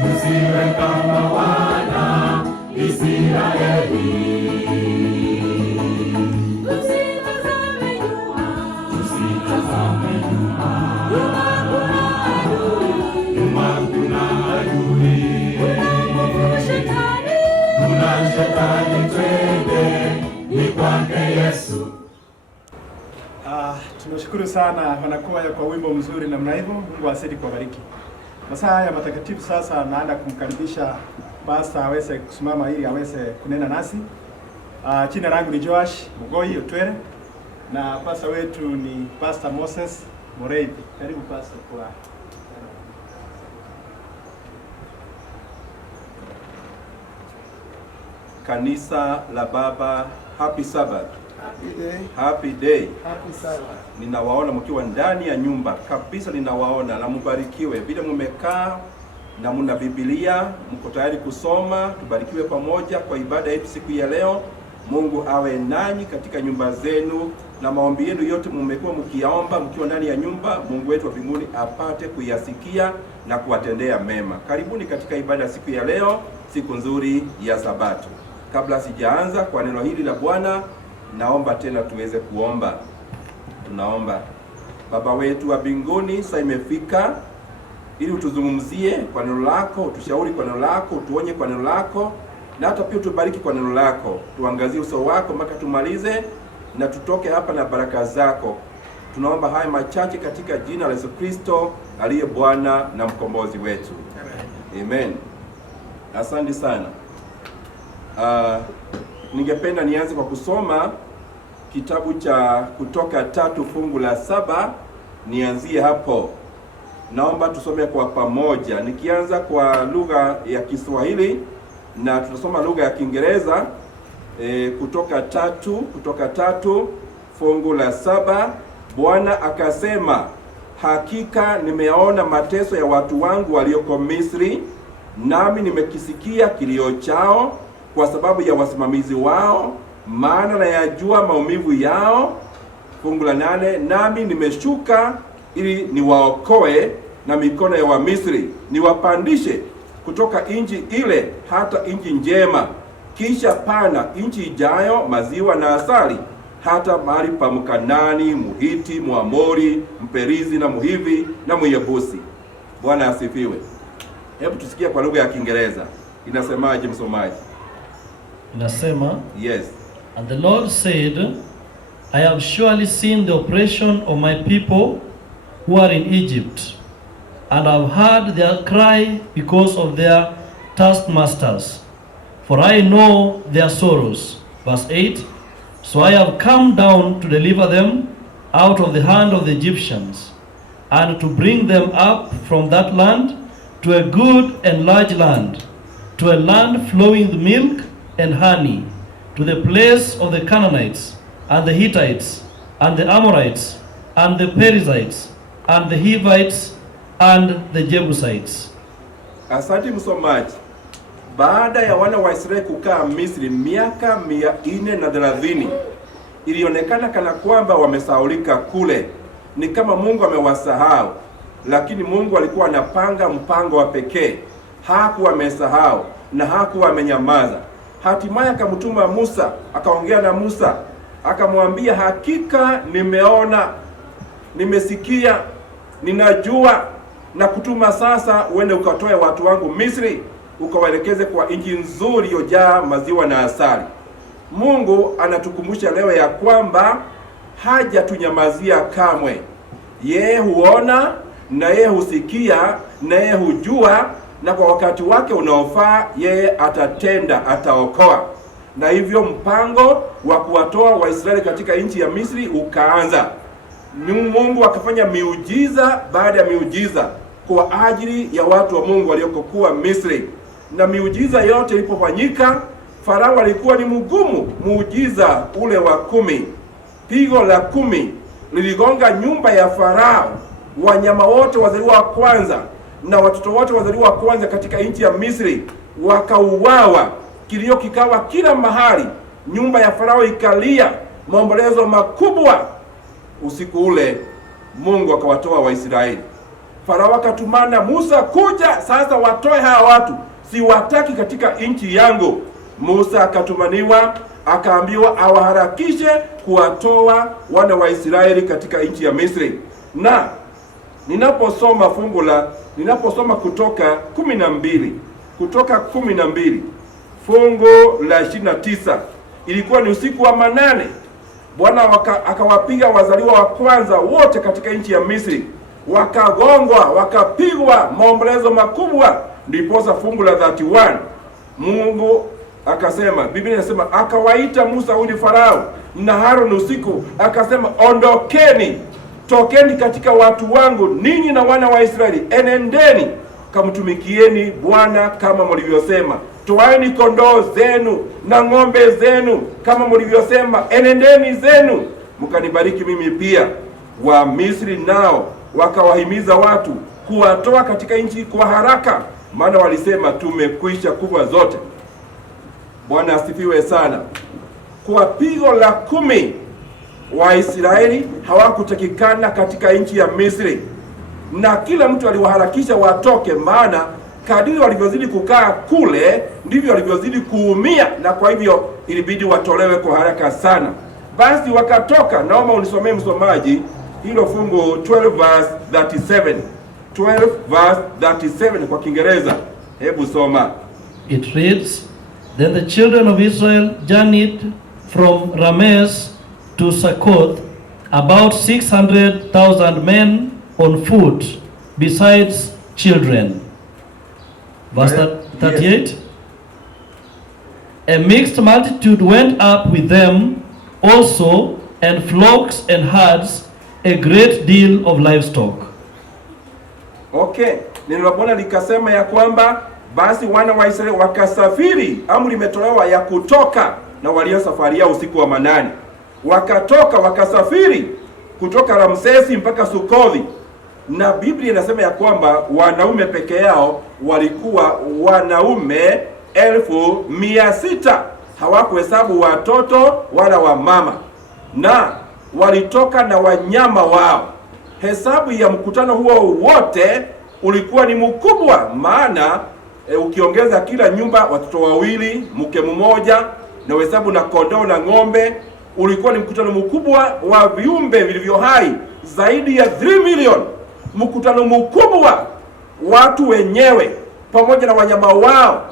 Tusiwe kama wana Israeli, tusitazame nyuma, nyuma kuna adui, kuna shetani, twende ni kwake Yesu. Tunashukuru sana wanakwaya kwa wimbo mzuri namna hivyo. Mungu azidi kuwabariki. Masaa haya matakatifu sasa naenda kumkaribisha Pastor aweze kusimama ili aweze kunena nasi. Jina langu ni Joash Mugoi Otwere na pastor wetu ni Pastor Moses Moreithi. Karibu pastor kwa Kanisa la Baba, happy Sabbath. Happy day. Happy day. Happy Sabbath. Ninawaona mkiwa ndani ya nyumba kabisa, ninawaona na mubarikiwe vile mmekaa na mna Biblia, mko tayari kusoma. Tubarikiwe pamoja kwa ibada yetu siku ya leo. Mungu awe nanyi katika nyumba zenu na maombi yenu yote mmekuwa mkiyaomba mkiwa ndani ya nyumba, Mungu wetu wa mbinguni apate kuyasikia na kuwatendea mema. Karibuni katika ibada siku ya leo, siku nzuri ya Sabato. Kabla sijaanza kwa neno hili la Bwana, naomba tena tuweze kuomba. Tunaomba. Baba wetu wa mbinguni, sasa imefika ili utuzungumzie kwa neno lako, utushauri kwa neno lako, utuonye kwa neno lako, na hata pia utubariki kwa neno lako. Tuangazie uso wako mpaka tumalize na tutoke hapa na baraka zako. Tunaomba haya machache katika jina la Yesu Kristo aliye Bwana na mkombozi wetu. Amen. Amen. Asante sana. Ningependa nianze kwa kusoma kitabu cha Kutoka 3 fungu la 7. Nianzie hapo. Naomba tusome kwa pamoja. Nikianza kwa lugha ya Kiswahili na tutasoma lugha ya Kiingereza. Kutoka 3 fungu la 7. Bwana akasema, hakika nimeona mateso ya watu wangu walioko Misri, nami nimekisikia kilio chao kwa sababu ya wasimamizi wao, maana nayajua maumivu yao. Fungu la 8, nami nimeshuka ili niwaokoe na mikono ya Wamisri, niwapandishe kutoka nchi ile hata nchi njema, kisha pana nchi ijayo maziwa na asali, hata mahali pa Mkanani, Muhiti, Muamori, Mperizi na Muhivi na Muyebusi. Bwana asifiwe. Hebu tusikie kwa lugha ya Kiingereza. Inasemaje msomaji? Inasema, yes. And the Lord said, I have surely seen the oppression of my people who are in Egypt, and I have heard their cry because of their taskmasters, for I know their sorrows. Verse 8, so I have come down to deliver them out of the hand of the Egyptians, and to bring them up from that land to a good and large land, to a land flowing with milk and honey, to the place of the Canaanites, and the Hittites, and the Amorites, and the Perizzites, and the Hivites, and the Jebusites. Asante msomaji. Baada ya wana wa Israeli kukaa Misri miaka 430, ilionekana kana kwamba wamesaulika kule. ni kama Mungu amewasahau, lakini Mungu alikuwa anapanga mpango wa pekee. Hakuwa amesahau na hakuwa amenyamaza. Hatimaye akamtuma Musa, akaongea na Musa, akamwambia, hakika nimeona, nimesikia, ninajua, na kutuma sasa uende ukatoe watu wangu Misri, ukawaelekeze kwa nchi nzuri iliyojaa maziwa na asali. Mungu anatukumbusha leo ya kwamba hajatunyamazia kamwe. Yeye huona na yeye husikia na yeye hujua, na kwa wakati wake unaofaa yeye atatenda, ataokoa. Na hivyo mpango wa kuwatoa Waisraeli katika nchi ya Misri ukaanza. Mungu akafanya miujiza baada ya miujiza kwa ajili ya watu wa Mungu waliokuwa Misri. Na miujiza yote ilipofanyika, Farao alikuwa ni mgumu. Muujiza ule wa 10, pigo la 10 liligonga nyumba ya Farao. Wanyama wote wazaliwa wa kwanza na watoto wote wazaliwa wa kwanza katika nchi ya Misri wakauawa. Kilio kikawa kila mahali, nyumba ya Farao ikalia, maombolezo makubwa. Usiku ule Mungu akawatoa Waisraeli. Farao akatumana Musa, kuja sasa watoe hawa watu, siwataki katika nchi yangu. Musa akatumaniwa, akaambiwa awaharakishe kuwatoa wana wa Israeli katika nchi ya Misri. Na ninaposoma Kutoka 12 fungu la 29, ilikuwa ni usiku wa manane, Bwana akawapiga wazaliwa wa kwanza wote katika nchi ya Misri, wakagongwa, wakapigwa, maombolezo makubwa. Ndiposa fungu la 31 Mungu akasema, Biblia inasema, akawaita Musa uli Farao na Haruni usiku, akasema, ondokeni, tokeni katika watu wangu, ninyi na wana wa Israeli, enendeni kamtumikieni Bwana kama mlivyosema. Toaeni kondoo zenu na ng'ombe zenu kama mlivyosema, enendeni zenu mkanibariki mimi pia. Wa Misri nao wakawahimiza watu kuwatoa katika nchi kwa haraka, maana walisema, tumekwisha kufa zote. Bwana asifiwe sana. Kwa pigo la 10 Waisraeli hawakutakikana katika nchi ya Misri, na kila mtu aliwaharakisha watoke, maana kadiri walivyozidi kukaa kule ndivyo walivyozidi kuumia, na kwa hivyo ilibidi watolewe kwa haraka sana. Basi wakatoka. Naomba unisomee msomaji hilo fungu 12 verse 37. 12 verse 37 kwa Kiingereza. Hebu soma. It reads, Then the children of Israel journeyed from Rameses to Succoth, about 600,000 men on foot, besides children. Verse 38. A mixed multitude went up with them also, and flocks and herds, a great deal of livestock. Okay, neno la Bwana likasema ya kwamba basi wana wa Israeli wakasafiri. Amri imetolewa ya kutoka, na walio safaria usiku wa manane. Wakatoka, wakasafiri kutoka Ramsesi mpaka Sukothi. Na Biblia inasema ya kwamba wanaume peke yao walikuwa wanaume 1,600. Hawakuhesabu watoto wala wamama, na walitoka na wanyama wao. Hesabu ya mkutano huo wote ulikuwa ni mkubwa, maana ukiongeza kila nyumba watoto 2, mke mmoja, na hesabu na kondoo na ng'ombe, ulikuwa ni mkutano mkubwa wa viumbe vilivyo hai zaidi ya 3 milioni. Mkutano mkubwa, watu wenyewe pamoja na wanyama wao.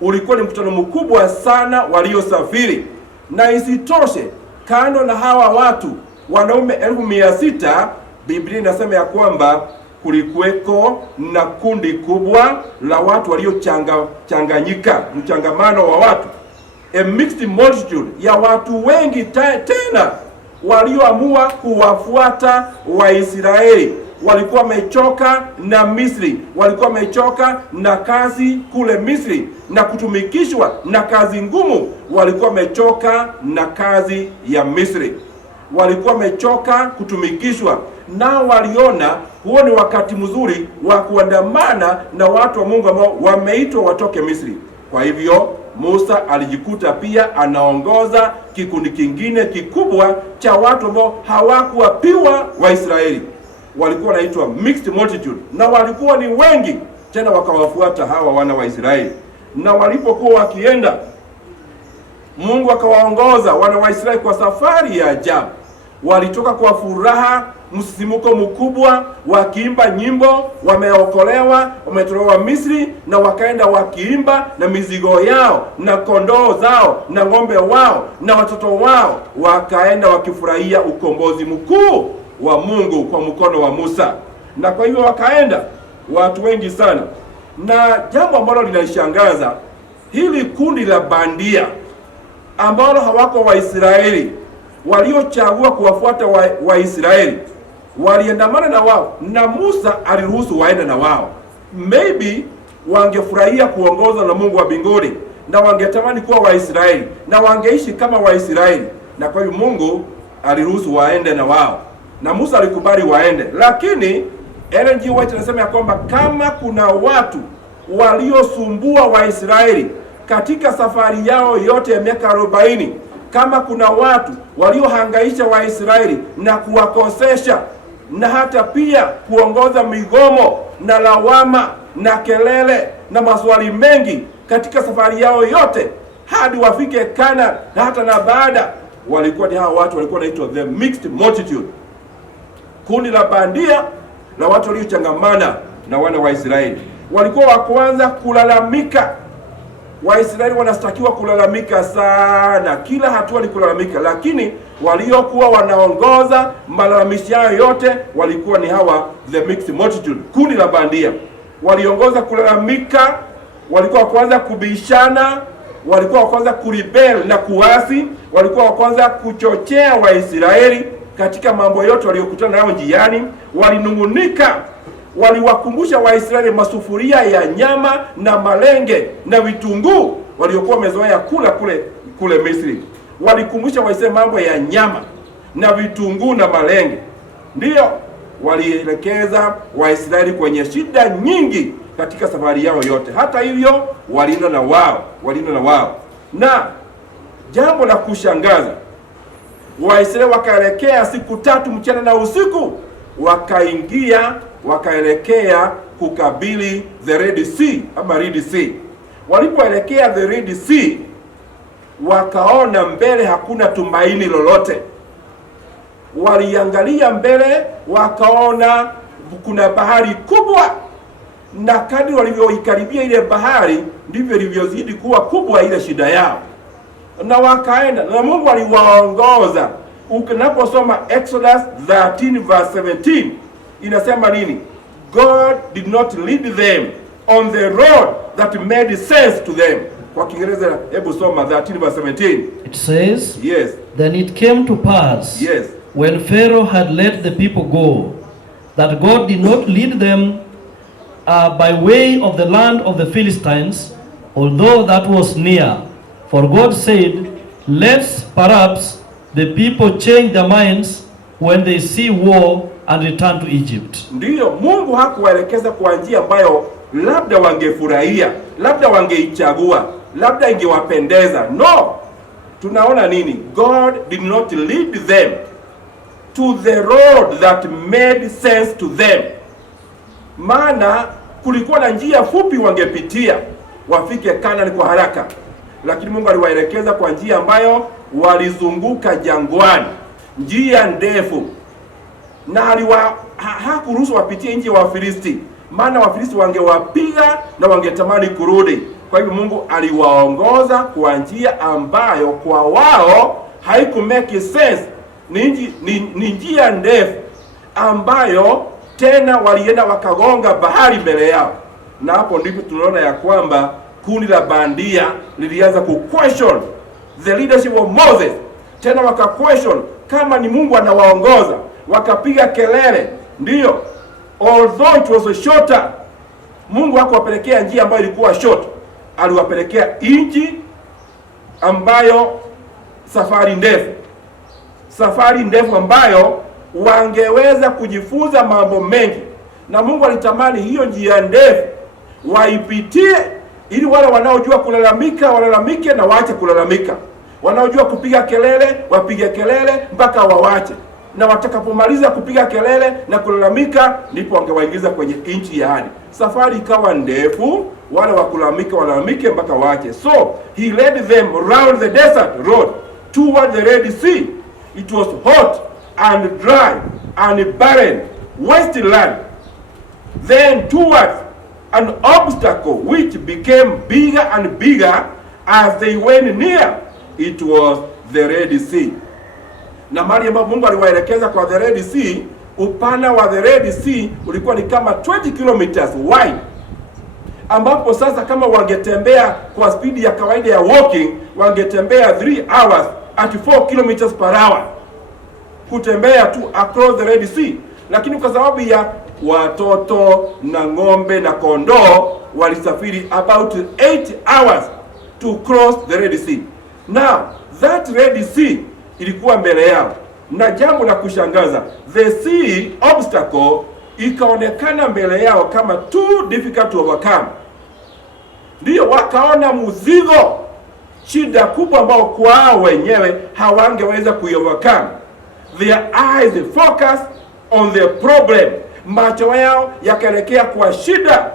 Ulikuwa ni mkutano mkubwa sana waliosafiri. Na isitoshe, kando na hawa watu wanaume 1,600, Biblia inasema ya kwamba kulikuweko na kundi kubwa la watu waliochanganyika, mchangamano wa watu, a mixed multitude, ya watu wengi tena walioamua kuwafuata Waisraeli. Walikuwa wamechoka na Misri, walikuwa wamechoka na kazi kule Misri na kutumikishwa na kazi ngumu. Walikuwa wamechoka na kazi ya Misri, walikuwa wamechoka kutumikishwa, na waliona huo ni wakati mzuri wa kuandamana na watu wa Mungu ambao wameitwa watoke Misri. Kwa hivyo Musa alijikuta pia anaongoza kikundi kingine kikubwa cha watu ambao hawakuwa piwa Waisraeli. Walikuwa wanaitwa mixed multitude, na walikuwa ni wengi tena, wakawafuata hawa wana wa Israeli. Na walipokuwa wakienda, Mungu akawaongoza wana wa Israeli kwa safari ya ajabu. Walitoka kwa furaha, msisimuko mkubwa, wakiimba nyimbo, wameokolewa, wametolewa Misri, na wakaenda wakiimba na mizigo yao na kondoo zao na ng'ombe wao na watoto wao, wakaenda wakifurahia ukombozi mkuu wa Mungu kwa mkono wa Musa. Na kwa hivyo wakaenda watu wengi sana. Na jambo ambalo linashangaza, hili kundi la bandia ambao hawako Waisraeli waliochagua kuwafuata Waisraeli waliandamana na wao, na Musa aliruhusu waende na wao. Maybe wangefurahia kuongozwa na Mungu wa mbinguni, na wangetamani kuwa Waisraeli na wangeishi kama Waisraeli, na kwa hiyo Mungu aliruhusu waende na wao, na Musa alikubali waende. Lakini Ellen G. White anasema ya kwamba kama kuna watu waliosumbua Waisraeli katika safari yao yote ya miaka 40, kama kuna watu waliohangaisha Waisraeli na kuwakosesha na hata pia kuongoza migomo na lawama na kelele na maswali mengi katika safari yao yote hadi wafike Kana na hata na baada, walikuwa ni hao watu walikuwa wanaitwa the mixed multitude, kundi la bandia na watu waliochangamana na wana wa Israeli. Walikuwa wa kwanza kulalamika. Waisraeli wanastakiwa kulalamika sana, kila hatua ni kulalamika, lakini waliokuwa wanaongoza malalamishi yao yote walikuwa ni hawa the mixed multitude, kundi la bandia. Waliongoza kulalamika, walikuwa wa kwanza kubishana, walikuwa wa kwanza kurebel na kuasi, walikuwa wa kwanza kuchochea Waisraeli katika mambo yote waliokutana nayo njiani. Walinungunika, waliwakumbusha Waisraeli masufuria ya nyama na malenge na vitunguu waliokuwa wamezoea kula kule Misri. Walikumbusha Waisraeli mambo ya nyama na vitunguu na malenge. Ndiyo walielekeza Waisraeli kwenye shida nyingi katika safari yao yote. Hata hivyo walinda na wao. Na jambo la kushangaza, Waisraeli wakaelekea siku 3 mchana na usiku, wakaelekea kukabili the Red Sea ama Red Sea. Walipoelekea the Red Sea, wakaona mbele hakuna tumaini lolote. Waliangalia mbele, wakaona kuna bahari kubwa, na kadri walivyoikaribia ile bahari ndivyo ilivyozidi kuwa kubwa ile shida yao. Na wakaenda, na Mungu aliwaongoza. Unaposoma Exodus 13 verse 17 inasema nini? God did not lead them on the road that made sense to them. Kwa Kiingereza hebu soma 13 verse 17. It says, yes, then it came to pass, yes, when Pharaoh had let the people go, that God did not lead them by way of the land of the Philistines, although that was near. For God said, let's perhaps the people change their minds when they see war and return to Egypt. Ndiyo, Mungu hakuwaelekeza kwa njia ambayo labda wangefurahia, labda wangeichagua, labda ingewapendeza. No, tunaona nini? God did not lead them to the road that made sense to them. Maana kulikuwa na njia fupi wangepitia wafike Kanaani kwa haraka, lakini Mungu aliwaelekeza kwa njia ambayo walizunguka jangwani, njia ndefu, na hakuruhusu wapitie nchi ya Wafilisti, maana Wafilisti wangewapiga na wangetamani kurudi. Kwa hivyo Mungu aliwaongoza kwa njia ambayo kwa wao haiku make sense. Ni njia ndefu ambayo tena walienda wakagonga bahari mbele yao, na hapo ndipo tunaona ya kwamba kundi la bandia lilianza ku question the leadership of Moses. Tena waka question kama ni Mungu anawaongoza, wakapiga kelele. Ndiyo, although it was a shorter, Mungu hakuwapelekea njia ambayo ilikuwa short, aliwapelekea nchi ambayo safari ndefu ambayo wangeweza kujifunza mambo mengi. Na Mungu alitamani hiyo njia ndefu waipitie ili wale wanaojua kulalamika walalamike na waache kulalamika, wanaojua kupiga kelele wapige kelele mpaka wawache, na watakapomaliza kupiga kelele na kulalamika ndipo wangewaingiza kwenye nchi ya ahadi. Safari ikawa ndefu, wale wa kulalamika walalamike mpaka waache. So he led them round the desert road toward the Red Sea. It was hot and dry and barren wasteland, then towards an obstacle which became bigger and bigger as they went near. It was the Red Sea. Na mahali ambapo Mungu aliwaelekeza kwa the Red Sea, upana wa the Red Sea ulikuwa ni kama 20 kilometers wide, ambapo sasa kama wangetembea kwa speed ya kawaida ya walking, wangetembea 3 hours at 4 kilometers per hour kutembea tu across the Red Sea. Lakini kwa sababu ya watoto na ng'ombe na kondoo, walisafiri about 8 hours to cross the Red Sea. Now that Red Sea ilikuwa mbele yao, na jambo la kushangaza, the sea obstacle ikaonekana mbele yao kama too difficult to overcome. Ndio wakaona mzigo, shida kubwa ambao kwao wenyewe hawangeweza kuiovercome. Their eyes focus on the problem, macho yao yakaelekea kwa shida.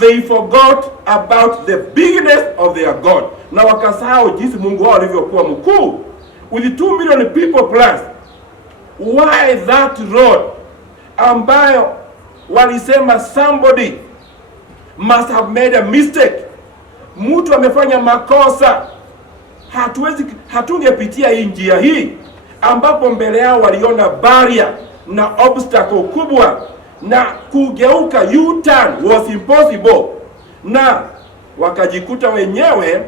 They forgot about the bigness of their God, na wakasahau jinsi Mungu wao alivyokuwa mkuu. With 2 million people plus, why that road ambayo walisema somebody must have made a mistake, mtu amefanya makosa, hatungepitia hii njia hii, ambapo mbele yao waliona barrier na obstacle kubwa, na kugeuka U-turn was impossible, na wakajikuta wenyewe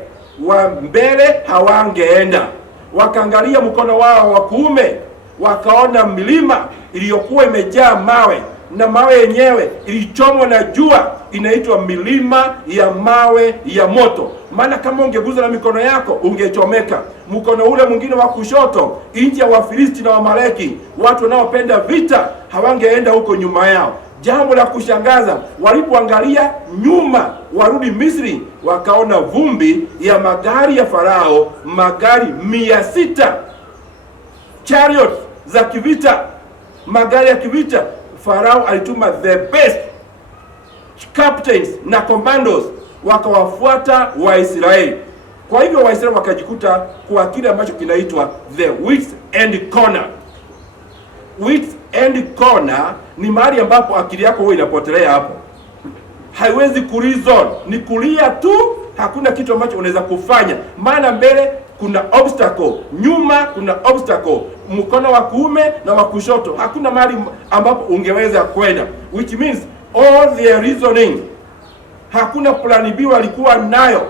wa mbele hawangeenda. Wakaangalia mkono wao wa kuume, wakaona milima iliyokuwa imejaa mawe, na mawe yenyewe ilichomwa na jua, inaitwa milima ya mawe ya moto. Maana kama ungeguza na mikono yako ungechomeka. Mkono ule mwingine wa kushoto, nchi ya Wafilisti na Wamaleki, watu wanaopenda vita, hawangeenda huko nyuma yao. Jambo la kushangaza, walipoangalia nyuma warudi Misri, wakaona vumbi ya magari ya Farao, magari 600 chariots za kivita, magari ya kivita. Farao alituma the best captains na commandos, wakawafuata Waisraeli. Kwa hivyo Waisraeli wakajikuta kwa kile ambacho kinaitwa the wits end corner. Wits end corner ni mahali ambapo akili yako wewe inapotelea hapo. Haiwezi kureason, ni kulia tu, hakuna kitu ambacho unaweza kufanya. Maana mbele kuna obstacle, nyuma kuna obstacle, mkono wa kuume na wa kushoto, hakuna mahali ambapo ungeweza kwenda. Which means all their reasoning, hakuna plan B walikuwa nayo,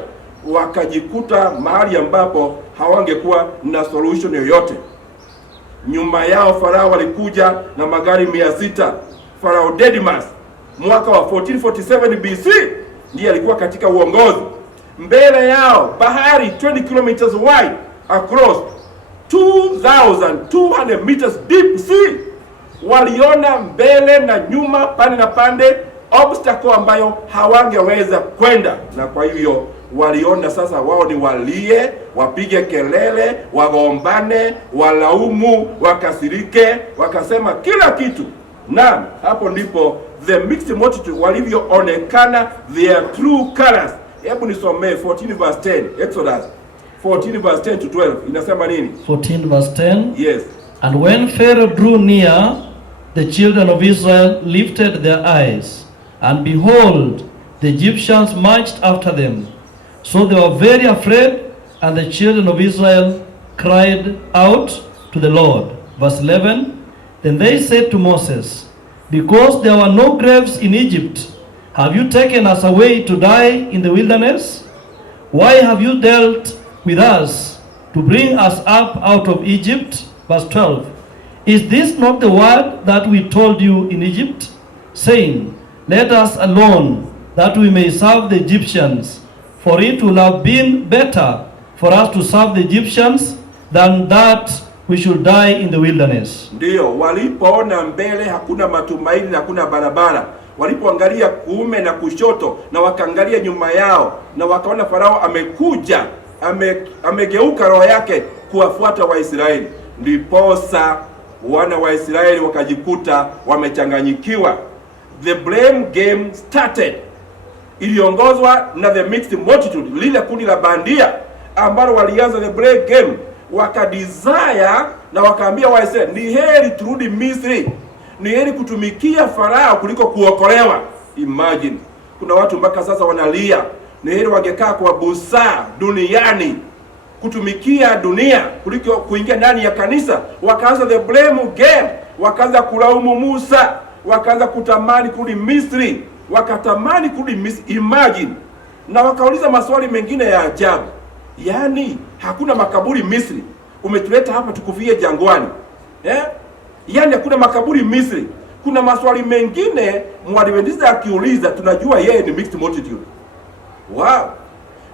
wakajikuta mahali ambapo hawangekuwa na solution yoyote. Nyuma yao Farao walikuja na magari 600. Farao Dedimas mwaka wa 1447 BC ndiye alikuwa katika uongozi. Mbele yao bahari 20 kilometers wide across 2200 meters deep sea. Waliona mbele na nyuma, pande na pande, obstacle ambayo hawangeweza kwenda, na kwa hivyo waliona sasa wao ni walie, wapige kelele, wagombane, walaumu, wakasirike, wakasema kila kitu. Na hapo ndipo the mixed multitude walivyoonekana their true colors. Hebu nisomee 14 verse 10, Exodus 14 verse 10 to 12. Inasema nini? 14 verse 10. Yes. And when Pharaoh drew near, the children of Israel lifted their eyes, and behold, the Egyptians marched after them. So they were very afraid, and the children of Israel cried out to the Lord. Verse 11. Then they said to Moses, because there were no graves in Egypt, have you taken us away to die in the wilderness? Why have you dealt with us to bring us up out of Egypt? Verse 12. Is this not the word that we told you in Egypt, saying, let us alone, that we may serve the Egyptians? For it will have been better for us to serve the Egyptians than that we should die in the wilderness. Ndio walipoona mbele hakuna matumaini na hakuna barabara, walipoangalia kuume na kushoto na wakaangalia nyuma yao na wakaona Farao amekuja, amegeuka roho yake kuwafuata Waisraeli, ndiposa wana wa Israeli wakajikuta wamechanganyikiwa. The blame game started. Iliongozwa na the mixed multitude, lile kundi la bandia ambalo walianza the blame game, wakadesire na wakaambia Waisraeli, ni heri turudi Misri, ni heri kutumikia Farao kuliko kuokolewa. Imagine, kuna watu mpaka sasa wanalia, ni heri wangekaa kwa busaa duniani, kutumikia dunia kuliko kuingia ndani ya kanisa. Wakaanza the blame game, wakaanza kulaumu Musa, wakaanza kutamani kurudi Misri, wakatamani kurudi Misri. Imagine, na wakauliza maswali mengine ya ajabu. Yaani hakuna makaburi Misri, umetuleta hapa tukufie jangwani, yaani hakuna makaburi Misri. Kuna maswali mengine Mwadventista akiuliza tunajua yeye ni mixed multitude. Wow.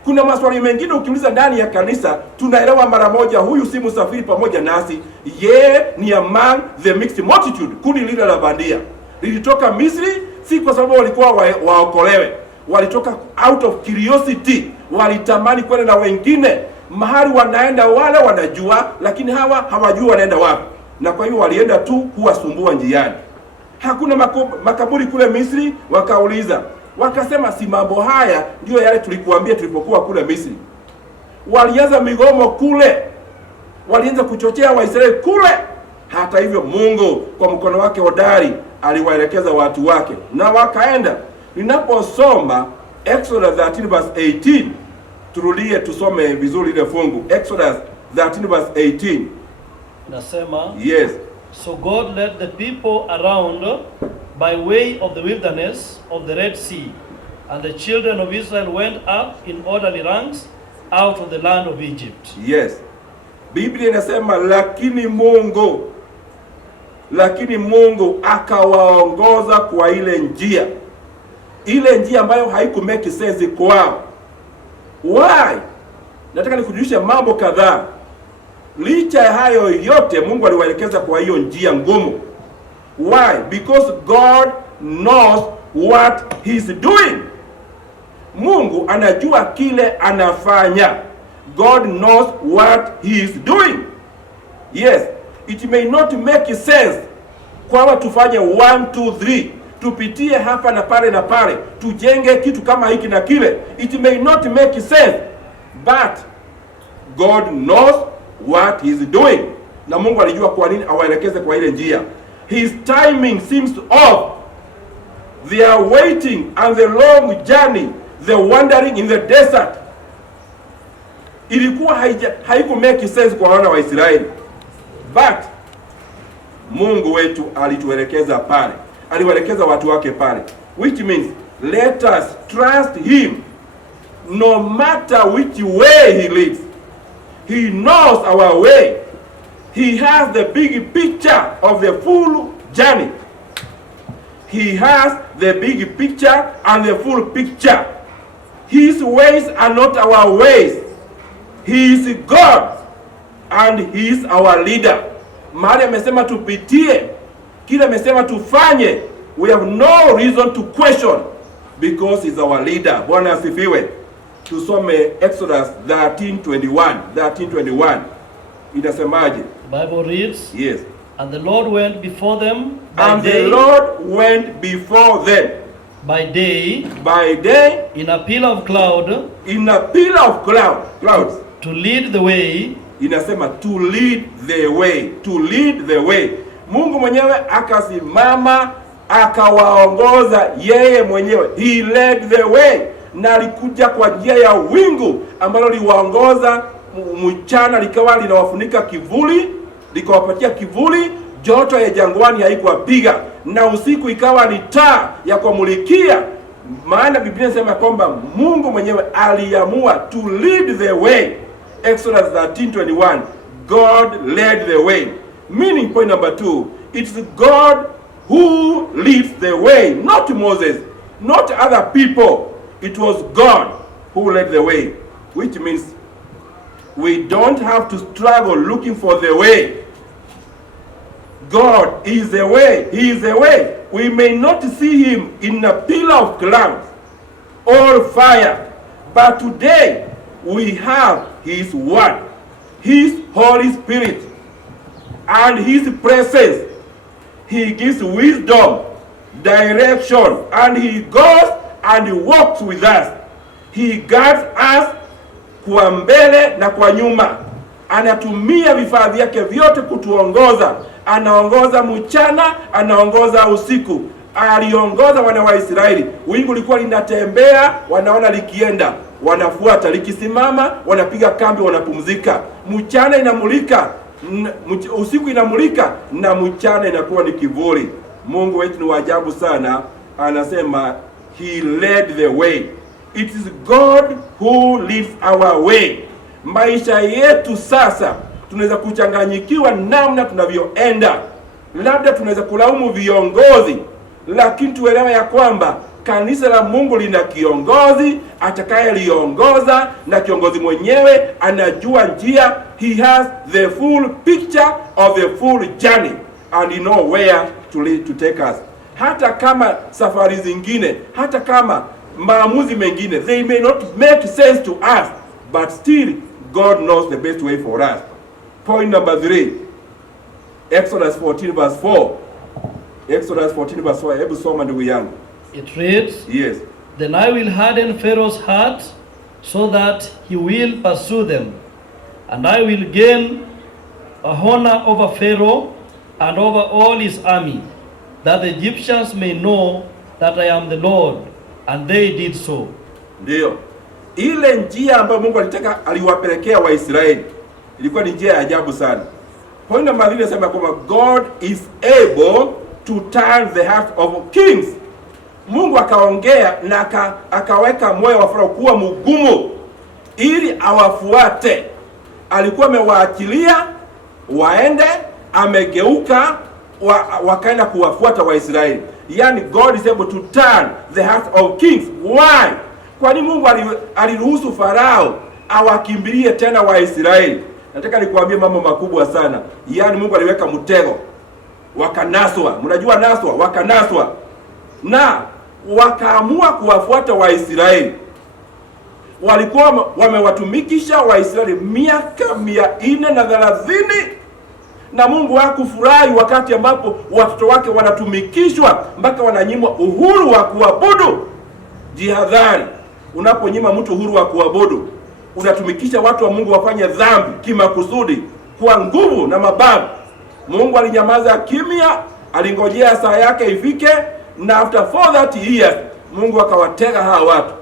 Kuna maswali mengine ukiuliza ndani ya kanisa tunaelewa mara moja huyu si msafiri pamoja nasi, yeye ni among the mixed multitude. Kundi lile la bandia lilitoka Misri si kwa sababu walikuwa waokolewe, walitoka out of curiosity, walitamani kwenda na wengine mahali wanaenda, wale wanajua lakini hawa hawajui wanaenda wapi, na kwa hiyo walienda tu kuwasumbua njiani. Hakuna makaburi kule Misri. Wakauliza, wakasema si mambo haya ndio yale tulikuambia tulipokuwa kule Misri. Walianza migomo kule, walianza kuchochea Waisraeli kule. Hata hivyo Mungu kwa mkono wake hodari aliwaelekeza watu wake na wakaenda. Ninaposoma Exodus 13 verse 18, turudie tusome vizuri ile fungu. Exodus 13 verse 18 nasema, yes, so God led the people around by way of the wilderness of the Red Sea, and the children of Israel went up in orderly ranks out of the land of Egypt. Yes, Biblia inasema lakini Mungu akawaongoza kwa ile njia ambayo haiku make sense kwao. Why? Nataka nikujulishe mambo kadhaa. Licha ya hayo yote Mungu aliwaelekeza kwa hiyo njia ngumu. Why? Because God knows what he's doing. Mungu anajua kile anafanya. God knows what he is doing. Yes, it may not make sense kwamba tufanye 1 2 3, tupitie hapa na pale, tujenge kitu kama hiki na kile. It may not make sense, but God knows what he is doing. Na Mungu alijua kwa nini awaelekeze kwa ile njia. His timing seems off. They are waiting and the long journey, the wandering in the desert. Ilikuwa haiku make sense kwa wana wa Israeli. But Mungu wetu alituelekeza pale. Aliwaelekeza watu wake pale. Which means let us trust him no matter which way he leads. He knows our way. He has the big picture of the full journey. He has the big picture and the full picture. His ways are not our ways. He is God and he is our leader. Mahali amesema tupitie, kile amesema tufanye, we have no reason to question because he's our leader. Bwana asifiwe. Tusome Exodus 13:21. Inasemaje? Bible reads, yes, and the Lord went before them the Lord went before them by day in a pillar of cloud, clouds to lead the way. Inasema to lead the way. Mungu mwenyewe akasimama akawaongoza yeye mwenyewe. He led the way. Na alikuja kwa njia ya wingu ambalo liwaongoza mchana, likawa linawafunika kivuli, likawapatia kivuli, joto ya jangwani haikuwapiga, na usiku ikawa ni taa ya kumulikia. Maana Biblia inasema kwamba Mungu mwenyewe aliamua to lead the way. Exodus 13:21, God led the way. Meaning, point number 2, it's God who leads the way, not Moses, not other people. It was God who led the way, which means we don't have to struggle looking for the way. God is the way. He is the way. we may not see him in a pillar of cloud or fire, but today we have his word, his Holy Spirit, and his presence. He gives wisdom, direction, and he goes and he walks with us. He guides us kwa mbele na kwa nyuma. Anatumia vifaa vyake vyote kutuongoza. Anaongoza mchana, anaongoza usiku. Aliongoza wana wa Israeli. Wingu lilikuwa linatembea, wanaona likienda, wanafuata. Likisimama, wanapiga kambi, wanapumzika. Mchana inamulika, usiku inamulika, na mchana inakuwa ni kivuli. Mungu wetu ni wa ajabu sana. Anasema he led the way. It is God who leads our way. Maisha yetu sasa tunaweza kuchanganyikiwa namna tunavyoenda. Labda tunaweza kulaumu viongozi, lakini tuelewe ya kwamba kanisa la Mungu lina kiongozi atakayeliongoza, na kiongozi mwenyewe anajua njia. He has the full picture of the full journey and he know where to take us. Hata kama safari zingine, hata kama maamuzi mengine, they may not make sense to us, but still God knows the best way for us. Point number 3, Exodus 14 verse 4. Exodus 14 verse 4. Hebu soma ndugu yangu. It reads, yes, then I will harden Pharaoh's heart so that he will pursue them, and I will gain a honor over Pharaoh and over all his army, that the Egyptians may know that I am the Lord. And they did so. Ndio. Ile njia ambayo Mungu alitaka aliwapelekea Waisraeli ilikuwa ni njia ya ajabu sana. Point number 3 inasema kwamba God is able to turn the heart of kings. Mungu akaongea na akaweka moyo wa Farao kuwa mgumu ili awafuate. Alikuwa amewaachilia waende, amegeuka wakaenda kuwafuata Waisraeli. Yani God is able to turn the heart of kings. Why? Kwani Mungu aliruhusu Farao awakimbilie tena Waisraeli. Nataka nikuambie mambo makubwa sana. Yani Mungu aliweka mtego, wakanaswa. Mnajua naswa, wakanaswa, na wakaamua kuwafuata Waisraeli. Walikuwa wamewatumikisha Waisraeli miaka 430, na Mungu hakufurahi wakati ambapo watoto wake wanatumikishwa mpaka wananyimwa uhuru wa kuabudu. Jihadhari, unaponyima mtu uhuru wa kuabudu, unatumikisha watu wa Mungu wafanye dhambi kimakusudi, kwa nguvu na mabavu. Mungu alinyamaza kimya, alingojea saa yake ifike, na after 430 years Mungu akawatega hawa watu,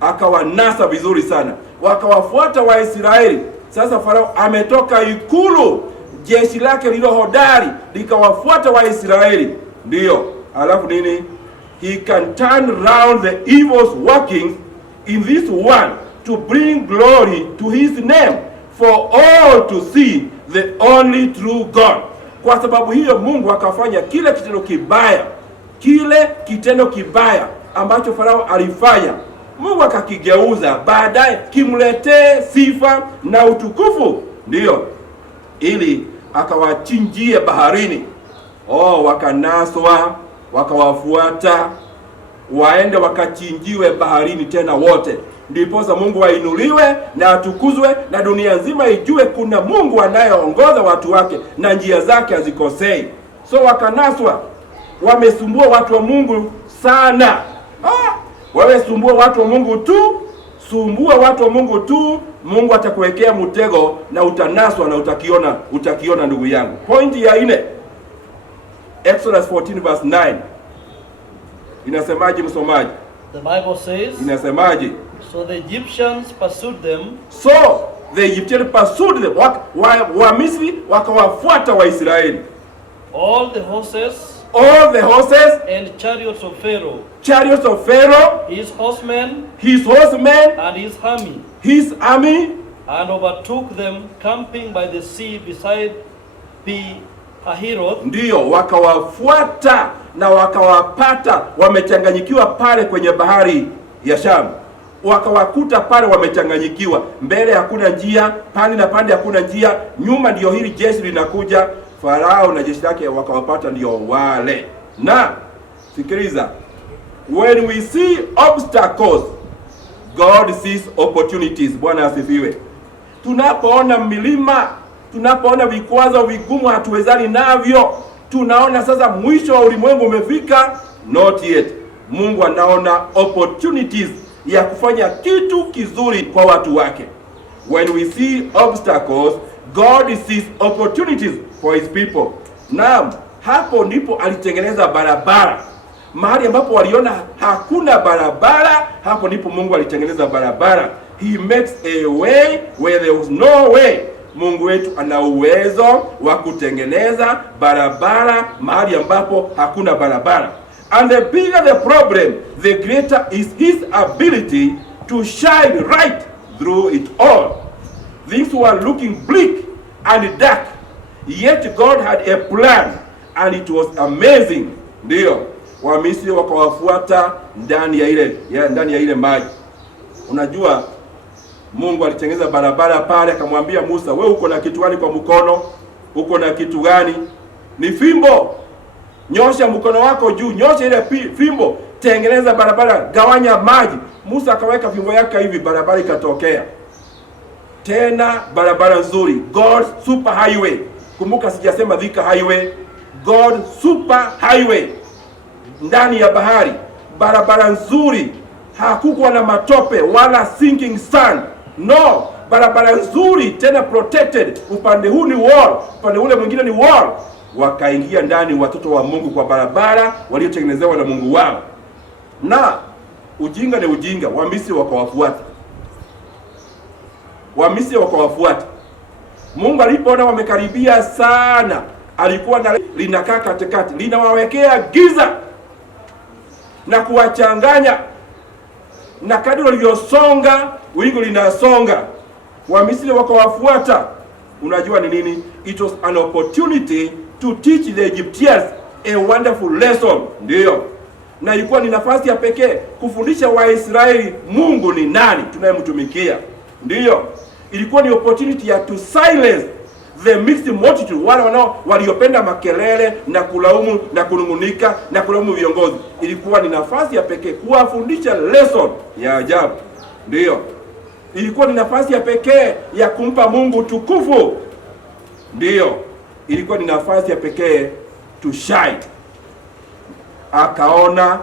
akawanasa vizuri sana, wakawafuata Waisraeli. Sasa Farao ametoka ikulu, jeshi lake lilo hodari likawafuata Waisraeli. Ndio, alafu nini? He can turn round the evil workings in this one to bring glory to his name for all to see the only true God. Kwa sababu hiyo Mungu akafanya kile kitendo kibaya ambacho Farao alifanya, Mungu akakigeuza baadaye kimletee sifa na utukufu. Ndio, ili akawachinjie baharini. Wakanaswa, wakawafuata, waende wakachinjiwe baharini tena wote. Ndiposa Mungu ainuliwe na atukuzwe, na dunia nzima ijue kuna Mungu anayeongoza watu wake na njia zake hazikosei. So wakanaswa, wamesumbua watu wa Mungu sana. Wewe sumbua watu wa Mungu tu, sumbua watu wa Mungu tu, Mungu atakuwekea mtego na utanaswa na utakiona ndugu yangu. Point ya 4, Exodus 14 verse 9. Inasemaje msomaji? The Bible says, inasemaje? So the Egyptians pursued them. So the Egyptians pursued them. Misri wakawafuata Waisraeli. All the horses and chariots of Pharaoh. Chariots of Pharaoh, his horsemen and his army, and overtook them camping by the sea beside Pi-hahiroth. Ndio, wakawafuata na wakawapata wamechanganyikiwa pale kwenye bahari ya Shamu. Wakawakuta pale wamechanganyikiwa, mbele hakuna njia, pande na pande hakuna njia, nyuma ndio hili jeshi linakuja. Farao na jeshi lake wakawapata, ndio wale. Na Sikiliza. When we see obstacles, God sees opportunities. Bwana asifiwe. Tunapoona milima, tunapoona vikwazo vigumu hatuwezani navyo, tunaona sasa mwisho wa ulimwengu umefika. Not yet. Mungu anaona opportunities ya kufanya kitu kizuri kwa watu wake. When we see obstacles, God sees opportunities for his people. Naam, hapo ndipo alitengeneza barabara. Mahali ambapo waliona hakuna barabara, hapo ndipo Mungu alitengeneza barabara. He makes a way where there was no way. Mungu wetu ana uwezo wa kutengeneza barabara mahali ambapo hakuna barabara. And the bigger the problem, the greater is his ability to shine right through it all. Things were looking bleak and dark, yet God had a plan and it was amazing. Ndio Wamisri wakawafuata ndani ya ile maji. Unajua Mungu alitengeneza barabara pale, akamwambia Musa, wewe uko na kitu gani kwa mkono? Uko na kitu gani? Ni fimbo. Nyosha mkono wako juu, nyosha ile fimbo, tengeneza barabara, gawanya maji. Musa akaweka fimbo yake hivi, barabara ikatokea. Tena barabara nzuri, God super highway. Kumbuka sijasema Thika highway, God super highway. Ndani ya bahari, barabara nzuri, hakukuwa na matope wala sinking sand. No, barabara nzuri tena protected. Upande huu ni wall, upande ule mwingine ni wall. Wakaingia ndani watoto wa Mungu kwa barabara waliotengenezewa na Mungu wao. Na ujinga ni ujinga, Wamisri wakawafuata. Wamisri wakawafuata. Mungu alipoona wamekaribia sana, alikuwa na linakaa katikati, linawawekea giza na kuwachanganya. Na kadri walivyosonga, wingu linasonga. Wamisri wakawafuata. Unajua ni nini? It was an opportunity to teach the Egyptians a wonderful lesson. Ndio. Na ilikuwa ni nafasi ya pekee kufundisha Waisraeli Mungu ni nani tunayemtumikia. Ndio. Ilikuwa ni opportunity ya to silence the mixed multitude, wale waliopenda makelele na kulaumu na kunungunika na kulaumu viongozi. Ilikuwa ni nafasi ya pekee kuwafundisha lesson ya ajabu. Ndio. Ilikuwa ni nafasi ya pekee ya kumpa Mungu tukufu. Ndio. Ilikuwa ni nafasi ya pekee to shine. Akaona,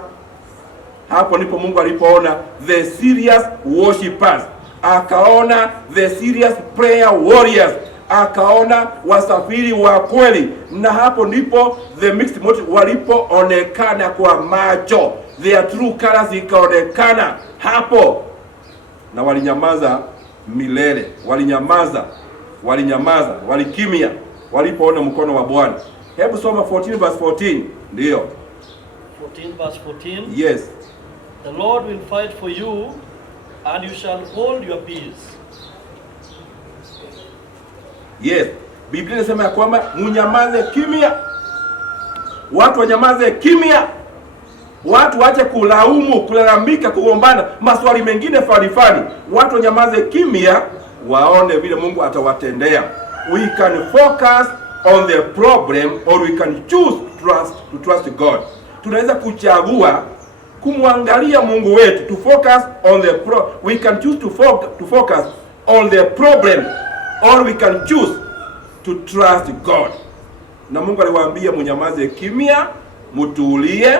hapo ndipo Mungu alipoona the serious worshipers. Akaona the serious prayer warriors. Akaona wasafiri wa kweli. Na hapo ndipo the mixed multitude walipoonekana kwa macho. Their true colors ikaonekana hapo. Na walinyamaza milele. Walinyamaza, walikimia walipoona mkono wa Bwana. Hebu soma 14 verse 14. Ndio. 14 verse 14. Yes. The Lord will fight for you and you shall hold your peace. Yes. Biblia inasema ya kwamba mnyamaze kimya. Watu wanyamaze kimya. Watu waache kulaumu, kulalamika, kugombana, maswali mengine fani. Watu wanyamaze kimya, waone vile Mungu atawatendea. We can focus on the problem or we can choose to trust God. Tunaweza kuchagua kumwangalia Mungu wetu, to focus on the we can choose to focus on the problem or we can choose to trust God. Na Mungu aliwaambia mnyamaze kimya, mutulie,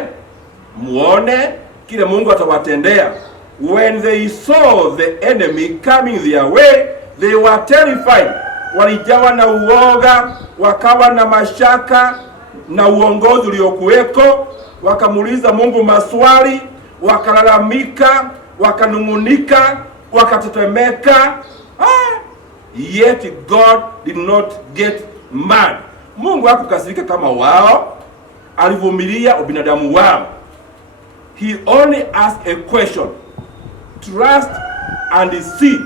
muone kile Mungu atawatendea. When they saw the enemy coming their way, they were terrified. Walijawa na uoga, wakawa na mashaka na uongozi uliokuweko, wakamuuliza Mungu maswali, wakalalamika, wakanungunika, wakatetemeka. Yet God did not get mad. Mungu hakukasirika kama wao, alivumilia ubinadamu wao. He only asked a question. Trust and see.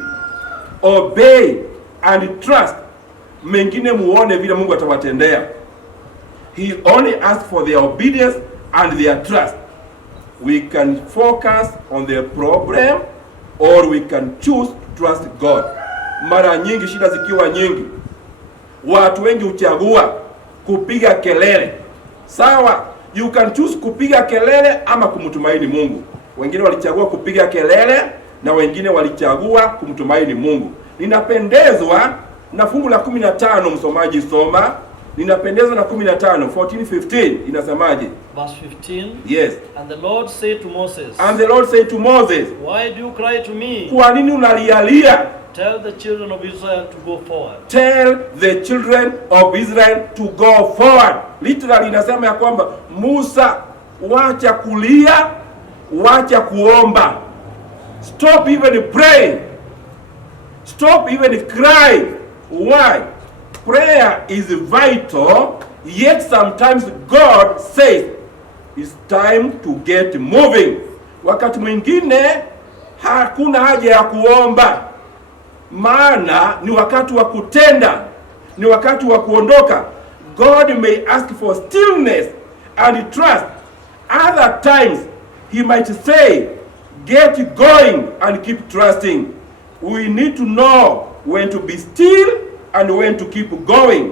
Obey and trust. Mengine muone vile Mungu atawatendea. He only asked for their obedience and their trust. We can focus on the problem or we can choose to trust God. Mara nyingi shida zikiwa nyingi, watu wengi huchagua kupiga kelele. Sawa, You can choose kupiga kelele ama kumtumaini Mungu. Wengine walichagua kupiga kelele na wengine walichagua kumtumaini Mungu. Ninapendezwa na fungu la 15, msomaji soma. Ninapendezwa na 15, 14:15 inasemaje? Verse 15. Yes. And the Lord said to Moses. And the Lord said to Moses. Why do you cry to me? Kwa nini unalialia? Tell the children of Israel to go forward. Tell the children of Israel to go forward. Literally inasema ya kwamba Musa, wacha kulia, wacha kuomba. Stop even praying. Stop even crying. Why? Prayer is vital, yet sometimes God says it's time to get moving. Wakati mwingine hakuna haja ya kuomba, maana ni wakati wa kutenda, ni wakati wa kuondoka. God may ask for stillness and trust. Other times he might say, get going and keep trusting. We need to know when to be still and when to keep going.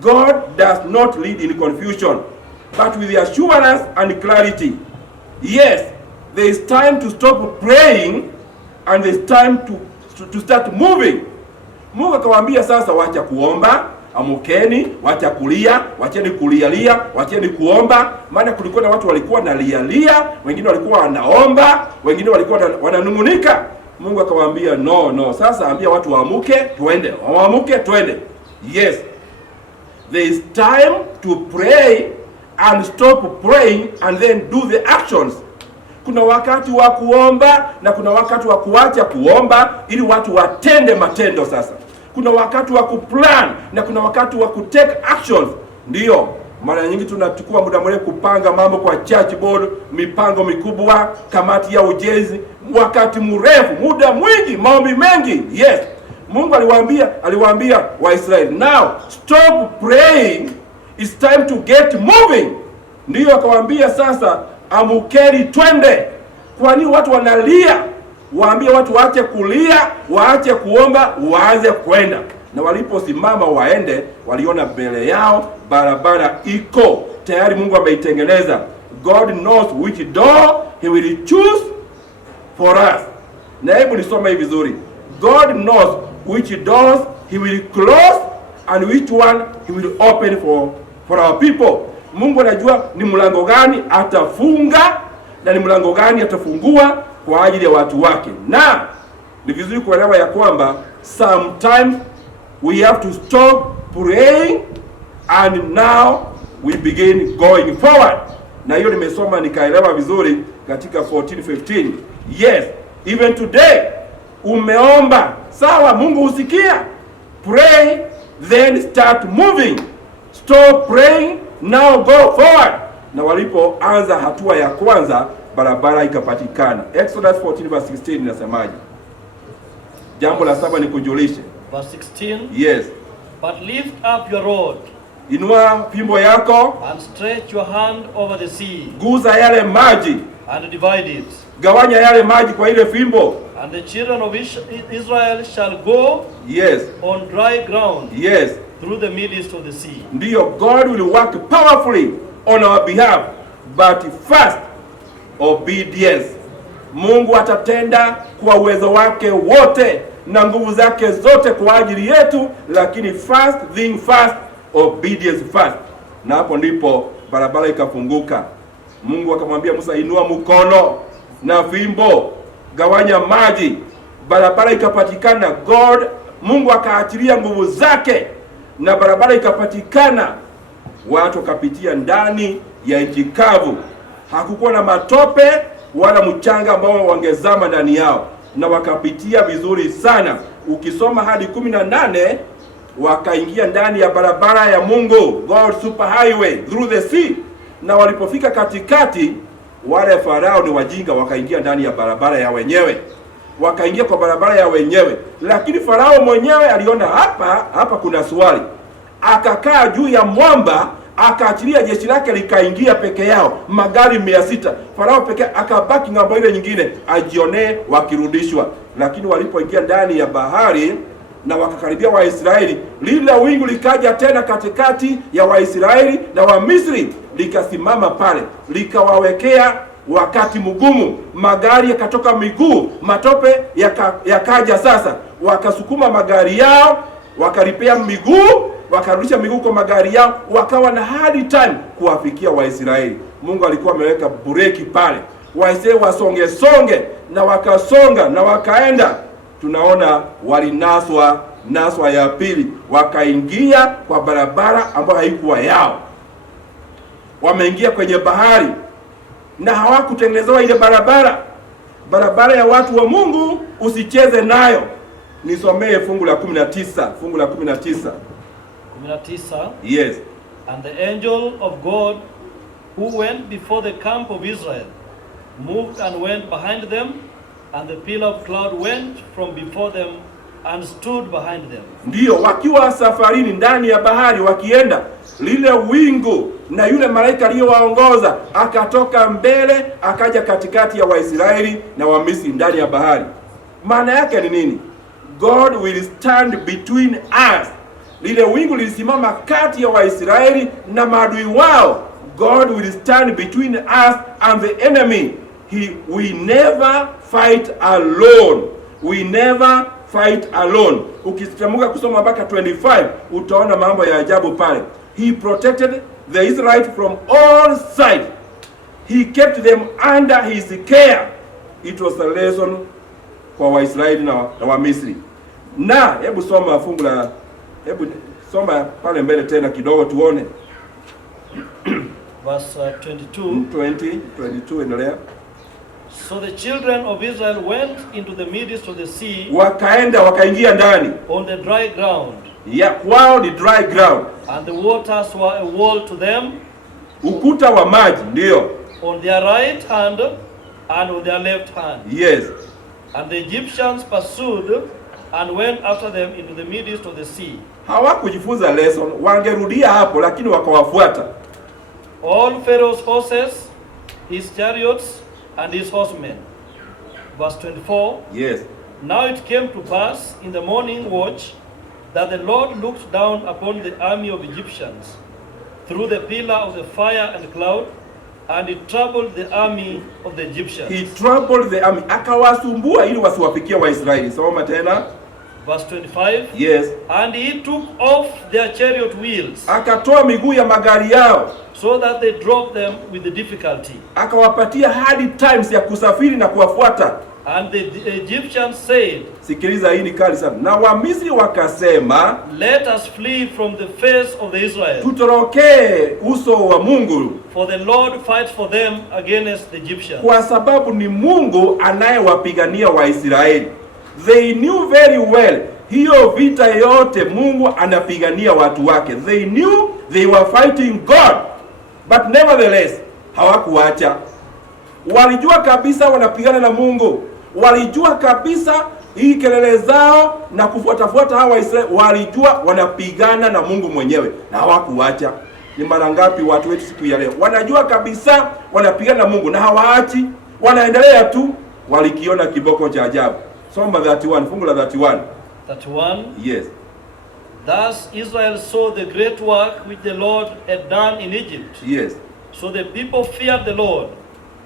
God does not lead in confusion, but with the assurance and clarity. Yes, there is time to stop praying and there is time to start moving. Mungu akawaambia sasa, wacha kuomba, amukeni, wacha kulia, wacheni kulialia, wacheni kuomba. Maana kulikuwa na watu walikuwa na lialia, wengine walikuwa wanaomba, wengine walikuwa wananungunika. Mungu akawaambia no. Sasa ambia watu waamuke, twende. Waamuke, twende. Yes. There is time to pray and stop praying and then do the actions. Kuna wakati wa kuomba na kuna wakati wa kuacha kuomba ili watu watende matendo sasa. Kuna wakati wa kuplan na kuna wakati wa kutake actions. Ndiyo, mara nyingi tunachukua muda mrefu kupanga mambo kwa church board, mipango mikubwa, kamati ya ujenzi, wakati mrefu, muda mwingi, maombi mengi. Yes. Mungu aliwaambia Waisraeli, now stop praying, it's time to get moving. Ndiyo akawaambia sasa, amukeni twende. Kwani watu wanalia? Waambie watu waache kulia, waache kuomba, waanze kwenda. Na waliposimama waende, waliona mbele yao barabara iko tayari, Mungu ameitengeneza. God knows which door he will choose for us. Na hebu nisome hivi vizuri. God knows which doors he will close and which one he will open for our people. Mungu anajua ni mlango gani atafunga na ni mlango gani atafungua kwa ajili ya watu wake. Na ni vizuri kuelewa ya kwamba sometimes we have to stop praying and now we begin going forward. Na hiyo nimesoma nikaelewa vizuri katika 14:15. Yes, even today umeomba, sawa, Mungu husikia. Pray then start moving. Stop praying, now go forward. Na walipoanza hatua ya kwanza, barabara ikapatikana. Exodus 14:16 inasemaje? Jambo la 7 nikujulishe. Verse 16. Yes. But lift up your rod. Inua fimbo yako and stretch your hand over the sea. Guza yale maji and divide it. Gawanya yale maji kwa ile fimbo. And the children of Israel shall go yes on dry ground yes through the midst of the sea. Ndiyo, God will work powerfully on our behalf, but first obedience. Mungu atatenda kwa uwezo wake wote na nguvu zake zote kwa ajili yetu, lakini first thing first, obedience first. Na hapo ndipo barabara ikafunguka. Mungu akamwambia Musa, inua mkono na fimbo, gawanya maji, barabara ikapatikana. Mungu akaachilia nguvu zake na barabara ikapatikana. Watu wakapitia ndani ya nchi kavu. Hakukuwa na matope wala mchanga ambao wangezama ndani yao, na wakapitia vizuri sana. Ukisoma hadi 18, wakaingia ndani ya barabara ya Mungu, God super highway through the sea. Na walipofika katikati, wale Farao ni wajinga, wakaingia ndani ya barabara ya wenyewe. Wakaingia kwa barabara ya wenyewe, lakini Farao mwenyewe aliona hapa kuna swali. Akakaa juu ya mwamba, akaachilia jeshi lake likaingia peke yao, magari 600. Farao peke akabaki ng'ambo ile nyingine ajionee wakirudishwa. Lakini walipoingia ndani ya bahari na wakakaribia Waisraeli, lile wingu likaja tena katikati ya Waisraeli na Wamisri. likasimama pale, likawawekea wakati mgumu. Magari yakatoka miguu, matope yakaja. Sasa wakasukuma magari yao, wakaripea miguu, wakarudisha miguu kwa magari yao, wakawa na hard time kuwafikia Waisraeli. Mungu alikuwa ameweka bureki pale, Waisraeli wasonge na wakasonga na wakaenda. Tunaona walinaswa ya pili, wakaingia kwa barabara ambayo haikuwa yao. Wameingia kwenye bahari na hawakutengenezewa ile barabara ya watu wa Mungu, usicheze nayo. Nisomee fungu la 19. Yes. And the angel of God who went before the camp of Israel moved and went behind them, and the pillar of cloud went from before them and stood behind them. Ndio wakiwa safarini ndani ya bahari wakienda, lile wingu na yule malaika aliyowaongoza akatoka mbele, akaja katikati ya Waisraeli na Wamisri ndani ya bahari. Maana yake ni nini? God will stand between us. Lile wingu lilisimama kati ya Waisraeli na maadui wao. God will stand between us and the enemy. We never fight alone. We never fight alone. Ukitamuka kusoma mpaka 25 utaona mambo ya ajabu pale. He protected the Israelites from all sides. He kept them under his care. It was a lesson kwa Waisraeli na Wamisri. Na hebu soma pale mbele tena kidogo tuone. Verse 22 endelea. So the children of Israel went into the midst of the sea. Wakaingia ndani. On the dry ground. Kwao ni dry ground. And the waters were a wall to them. Ukuta wa maji, ndio. On their right hand and on their left hand. Yes. And the Egyptians pursued and went after them into the midst of the sea. Hawakujifunza lesson, wangerudia hapo lakini wakawafuata. All Pharaoh's horses, his chariots and his horsemen. Verse 24. Yes. Now it came to pass in the morning watch that the Lord looked down upon the army of Egyptians through the pillar of the fire and cloud, and it troubled the army of the Egyptians. He troubled the army. Akawasumbua ili wasiwafikie Waisraeli. Soma tena. Verse 25. Yes. And he took off their chariot wheels. Akatoa miguu ya magari yao. So that they drove them with the difficulty. Akawapatia hard times ya kusafiri na kuwafuata. And the Egyptians said, sikiliza hii ni kali sana. Na Wamisri wakasema, let us flee from the face of the Israel. Tutorokee uso wa Mungu. For the Lord fights for them against the Egyptians. Kwa sababu ni Mungu anayewapigania Waisraeli. They knew very well, hiyo vita yote Mungu anapigania watu wake. They knew they were fighting God. But nevertheless, hawakuacha. Walijua kabisa wanapigana na Mungu. Walijua kabisa hii kelele zao na kufuatafuata hawa Israeli, walijua wanapigana na Mungu mwenyewe na hawakuacha. Ni mara ngapi watu wetu siku ya leo wanajua kabisa wanapigana na Mungu na hawaachi, wanaendelea tu, walikiona kiboko cha ajabu. Soma 31, fungu la 31. 31. Yes. Thus Israel saw the great work which the Lord had done in Egypt. Yes. So the people feared the Lord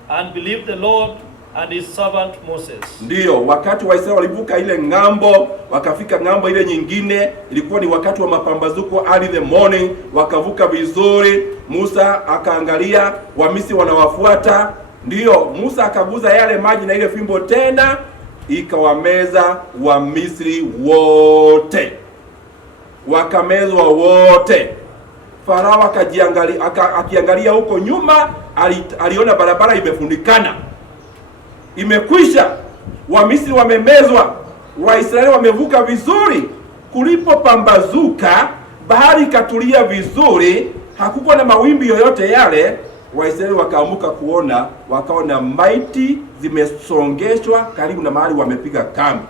and believed the Lord and his servant Moses. Ndio, wakati Waisraeli walivuka ile ngambo, wakafika ngambo ile nyingine, ilikuwa ni wakati wa mapambazuko, early the morning, wakavuka vizuri. Musa akaangalia Wamisri wanawafuata. Ndio, Musa akaguza yale maji na ile fimbo tena, ikawameza Wamisri wote. Wakamezwa wote. Farao akiangalia huko nyuma, aliona barabara imefunikana. Imekwisha. Wamisri wamemezwa. Waisraeli wamevuka vizuri. Kulipopambazuka, bahari ikatulia vizuri, hakukuwa na mawimbi yoyote yale. Waisraeli wakaamuka kuona, wakaona maiti zimesongeshwa karibu na mahali wamepiga kambi.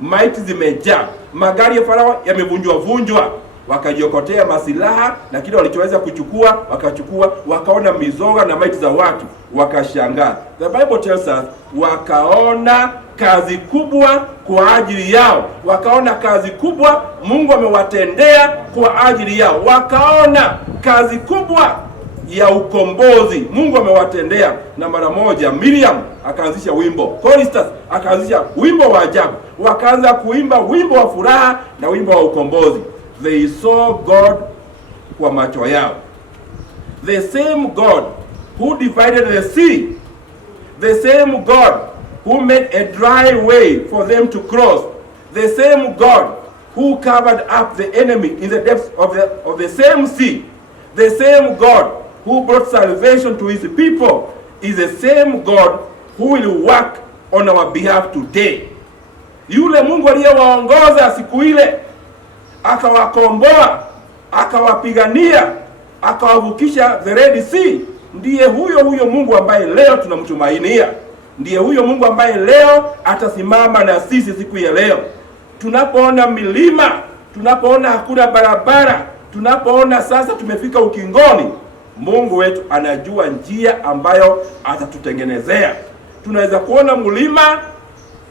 Maiti zimejaa. Magari ya Farao yamevunjwa. Wakajiokotea masilaha na kile walichoweza kuchukua, wakachukua, wakaona mizoga na maiti za watu, wakashangaa. The Bible tells us, wakaona kazi kubwa kwa ajili yao. Wakaona kazi kubwa Mungu amewatendea kwa ajili yao. Wakaona kazi kubwa. ya ukombozi Mungu amewatendea. Na mara moja Miriam akaanzisha wimbo, choristers akaanzisha wimbo wa ajabu, wakaanza kuimba wimbo wa furaha na wimbo wa ukombozi. They saw God kwa macho yao. The same God who divided the sea, the same God who made a dry way for them to cross, the same God who covered up the enemy in the depths of the same sea, the same God who brought salvation to his people is the same God who will work on our behalf today. Yule Mungu aliyewaongoza siku ile, akawakomboa, akawapigania, akawavukisha the Red Sea, ndiye huyo Mungu ambaye leo tunamtumainia. Ndiye huyo Mungu ambaye leo atasimama na sisi siku ya leo. Tunapoona milima, tunapoona hakuna barabara, tunapoona sasa tumefika ukingoni, Mungu wetu anajua njia ambayo atatutengenezea. Tunaweza kuona mlima,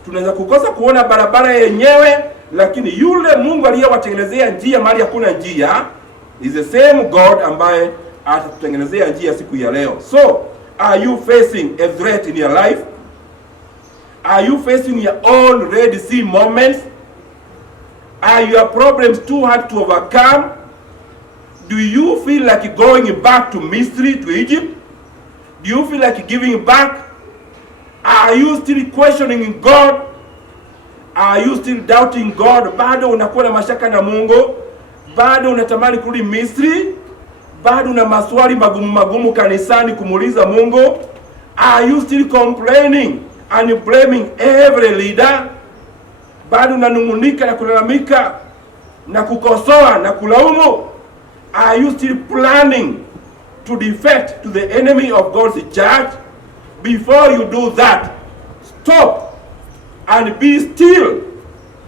tunaweza kukosa kuona barabara yenyewe, lakini yule Mungu aliyewatengenezea njia mahali hakuna njia is the same God ambaye atatutengenezea njia siku ya leo. So, are you facing a threat in your life? Are you facing your own Red Sea moments? Are your problems too hard to overcome? Do you feel like going back to Misri, to Egypt? Do you feel like giving back? Are you still questioning God? Are you still doubting God? Bado unakuwa na mashaka na Mungu? Bado unatamani kurudi Misri? Bado una maswali magumu kanisani kumuuliza Mungu? Are you still complaining and blaming every leader? Bado unanung'unika na kulalamika na kukosoa na kulaumu? Are you still planning to defect to the enemy of God's church? Before you do that, stop and be still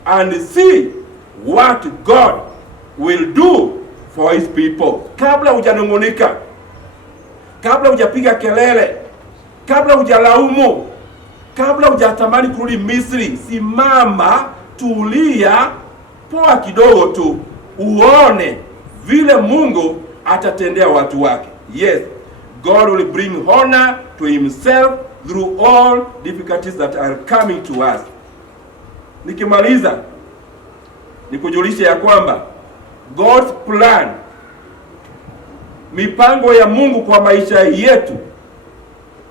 and see what God will do for his people. Kabla hujanung'unika, kabla hujapiga kelele, kabla hujalaumu, kabla hujatamani kurudi Misri, simama, tulia, poa kidogo tu, uone vile Mungu atatendea watu wake. Yes, God will bring honor to himself through all difficulties that are coming to us. Nikimaliza, nikujulisha ya kwamba God's plan, mipango ya Mungu kwa maisha yetu,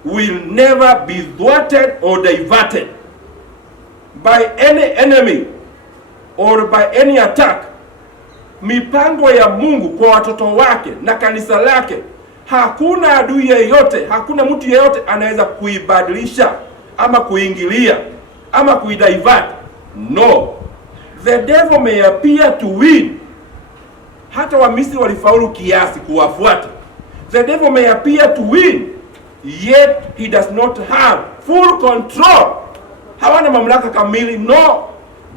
will never be thwarted or diverted by any enemy or by any attack. Mipango ya Mungu kwa watoto wake na kanisa lake, hakuna adui yeyote, hakuna mtu yeyote anaweza kuibadilisha ama kuingilia ama kuidivert. No. The devil may appear to win. Hata Wamisri walifaulu kiasi kuwafuata. The devil may appear to win, yet he does not have full control. Hawana mamlaka kamili. No.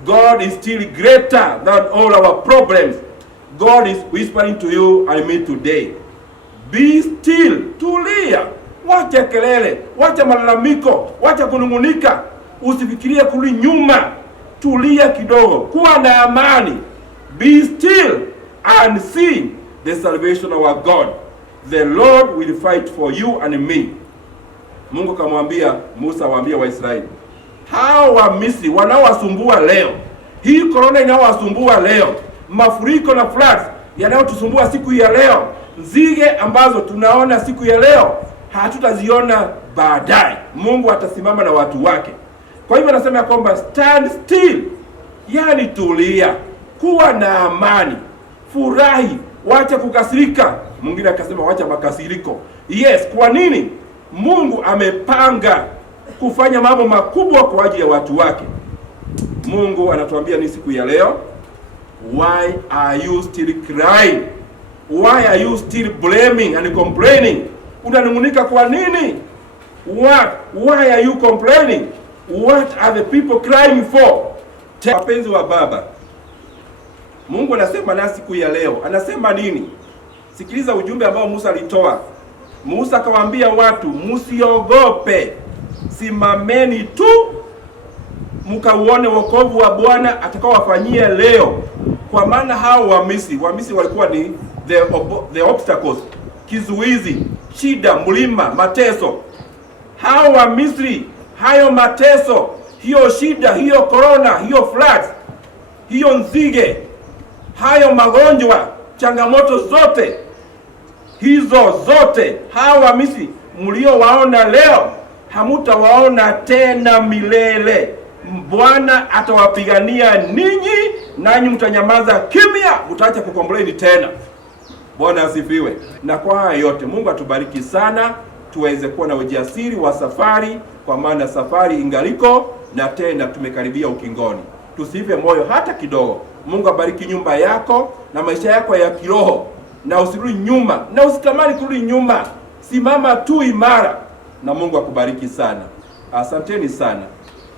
God is still greater than all our problems. God is whispering to you and me today. Be still, tulia. Wacha kelele, wacha malalamiko, wacha kunung'unika. Usifikirie kuli nyuma. Tulia kidogo, kuwa na amani. Be still and see the salvation of our God. The Lord will fight for you and me. Mungu kamwambia Musa, waambia Waisraeli, hao wa Misri wanaowasumbua leo, hii corona inawasumbua leo, mafuriko na floods yanayotusumbua siku ya leo, nzige ambazo tunaona siku ya leo hatutaziona baadaye, Mungu atasimama na watu wake. Kwa hivyo nasema kwamba stand still, yani tulia, kuwa na amani, furahi, wacha kukasirika. Mwingine akasema wacha makasiriko. Yes, kwa nini? Mungu amepanga kufanya mambo makubwa kwa ajili ya watu wake. Mungu anatuambia ni siku ya leo, why are you still crying? Why are you still blaming and complaining? Unanung'unika kwa nini? Why are you complaining? What are the people crying for? Wapenzi wa Baba, Mungu anasema na siku ya leo. Anasema nini? Sikiliza ujumbe ambao Musa alitoa. Musa akawaambia watu, msiogope, simameni tu mkauone wokovu wa Bwana atakaowafanyia leo. Kwa maana hao Wamisri walikuwa ni the obstacles, kizuizi, shida, mlima, mateso. Hao wa Misri, hayo mateso, hiyo shida, hiyo corona, hiyo floods, hiyo nzige, hayo magonjwa, changamoto zote hizo zote, hao wa Misri mliowaona leo hamutawaona tena milele. Bwana atawapigania ninyi, nanyi mtanyamaza kimya, mtaacha kukomboleni tena. Bwana asifiwe. Na kwa haya yote Mungu atubariki sana, tuweze kuwa na ujasiri wa safari, kwa maana safari ingaliko na tena tumekaribia ukingoni. Tusife moyo hata kidogo. Mungu abariki nyumba yako na maisha yako ya kiroho, na usirudi nyuma na usitamani kurudi nyuma. Simama tu imara na Mungu akubariki sana. Asanteni sana.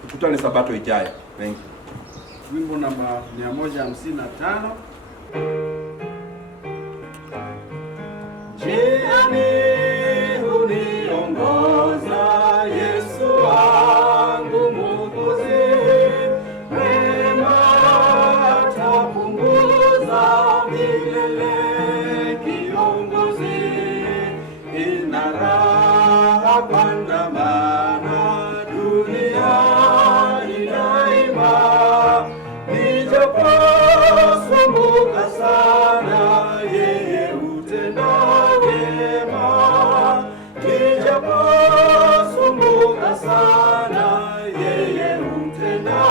Tukutane Sabato ijayo. Thank you. Wimbo namba 155. Njiani huniongoza Yesu wangu Mwokozi, mema atapunguza milele kiongozi, ina raha kuandamana duniani daima, nijaposumbuka sana yeye hutenda vyema, nijaposumbuka sana yeye hutenda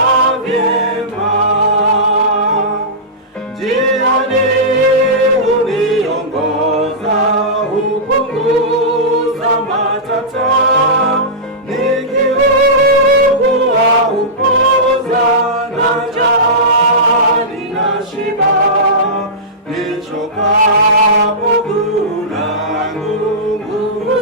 vyema. Njiani huniongoza, hupunguza matata, nikiugua hupoza, na njaa ninashiba, nichokapo guu langu nguvu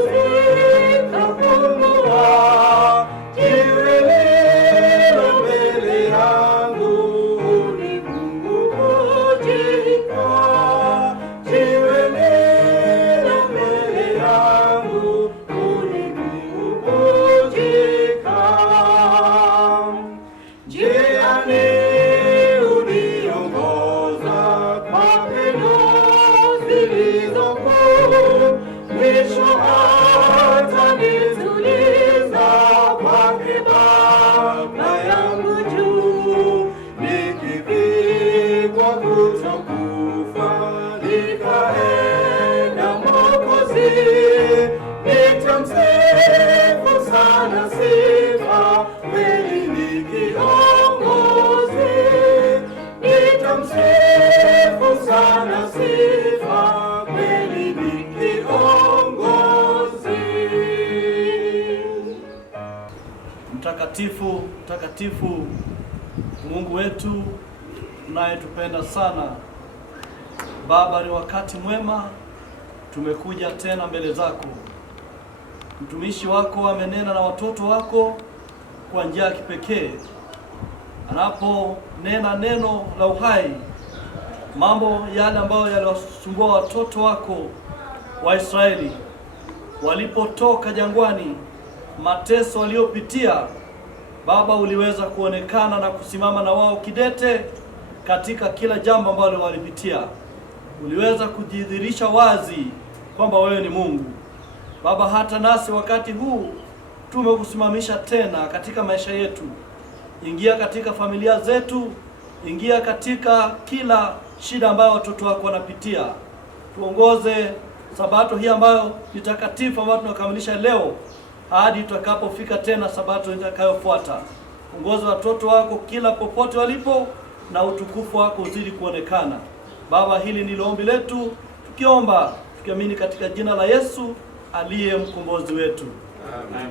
zikapungua, jiwe lilo mbele yangu hunibubujika, jiwe lilo mbele yangu hunibubujika. Njiani huniongoza kwa pendo zilizokuu, mwisho atanituliza kwake Baba yangu juu, nikivikwa kutokufa nikaenda Mwokozi, nitamsifu sana sifa, kweli ni kiongozi, nitamsifu sana sifa, kweli ni kiongozi. Mtakatifu, mtakatifu Mungu wetu unayetupenda sana. Baba, ni wakati mwema tumekuja tena mbele zako. Mtumishi wako amenena na watoto wako kwa njia ya kipekee. Anaponena neno la uhai, mambo yale ambayo yaliwasumbua watoto wako wa Israeli walipotoka jangwani, mateso waliopitia, Baba, uliweza kuonekana na kusimama na wao kidete katika kila jambo ambalo walipitia. Uliweza kujidhihirisha wazi kwamba wewe ni Mungu. Baba, hata nasi wakati huu tumekusimamisha tena katika maisha yetu. Ingia katika familia zetu, ingia katika kila shida ambayo watoto wako wanapitia. Tuongoze Sabato hii ambayo ni takatifu, ambayo tunakamilisha leo, hadi tutakapofika tena Sabato itakayofuata. Ongoza watoto wako kila popote walipo, na utukufu wako uzidi kuonekana. Baba, hili ni ombi letu, tukiomba tukiamini katika jina la Yesu aliye mkombozi wetu. Amen.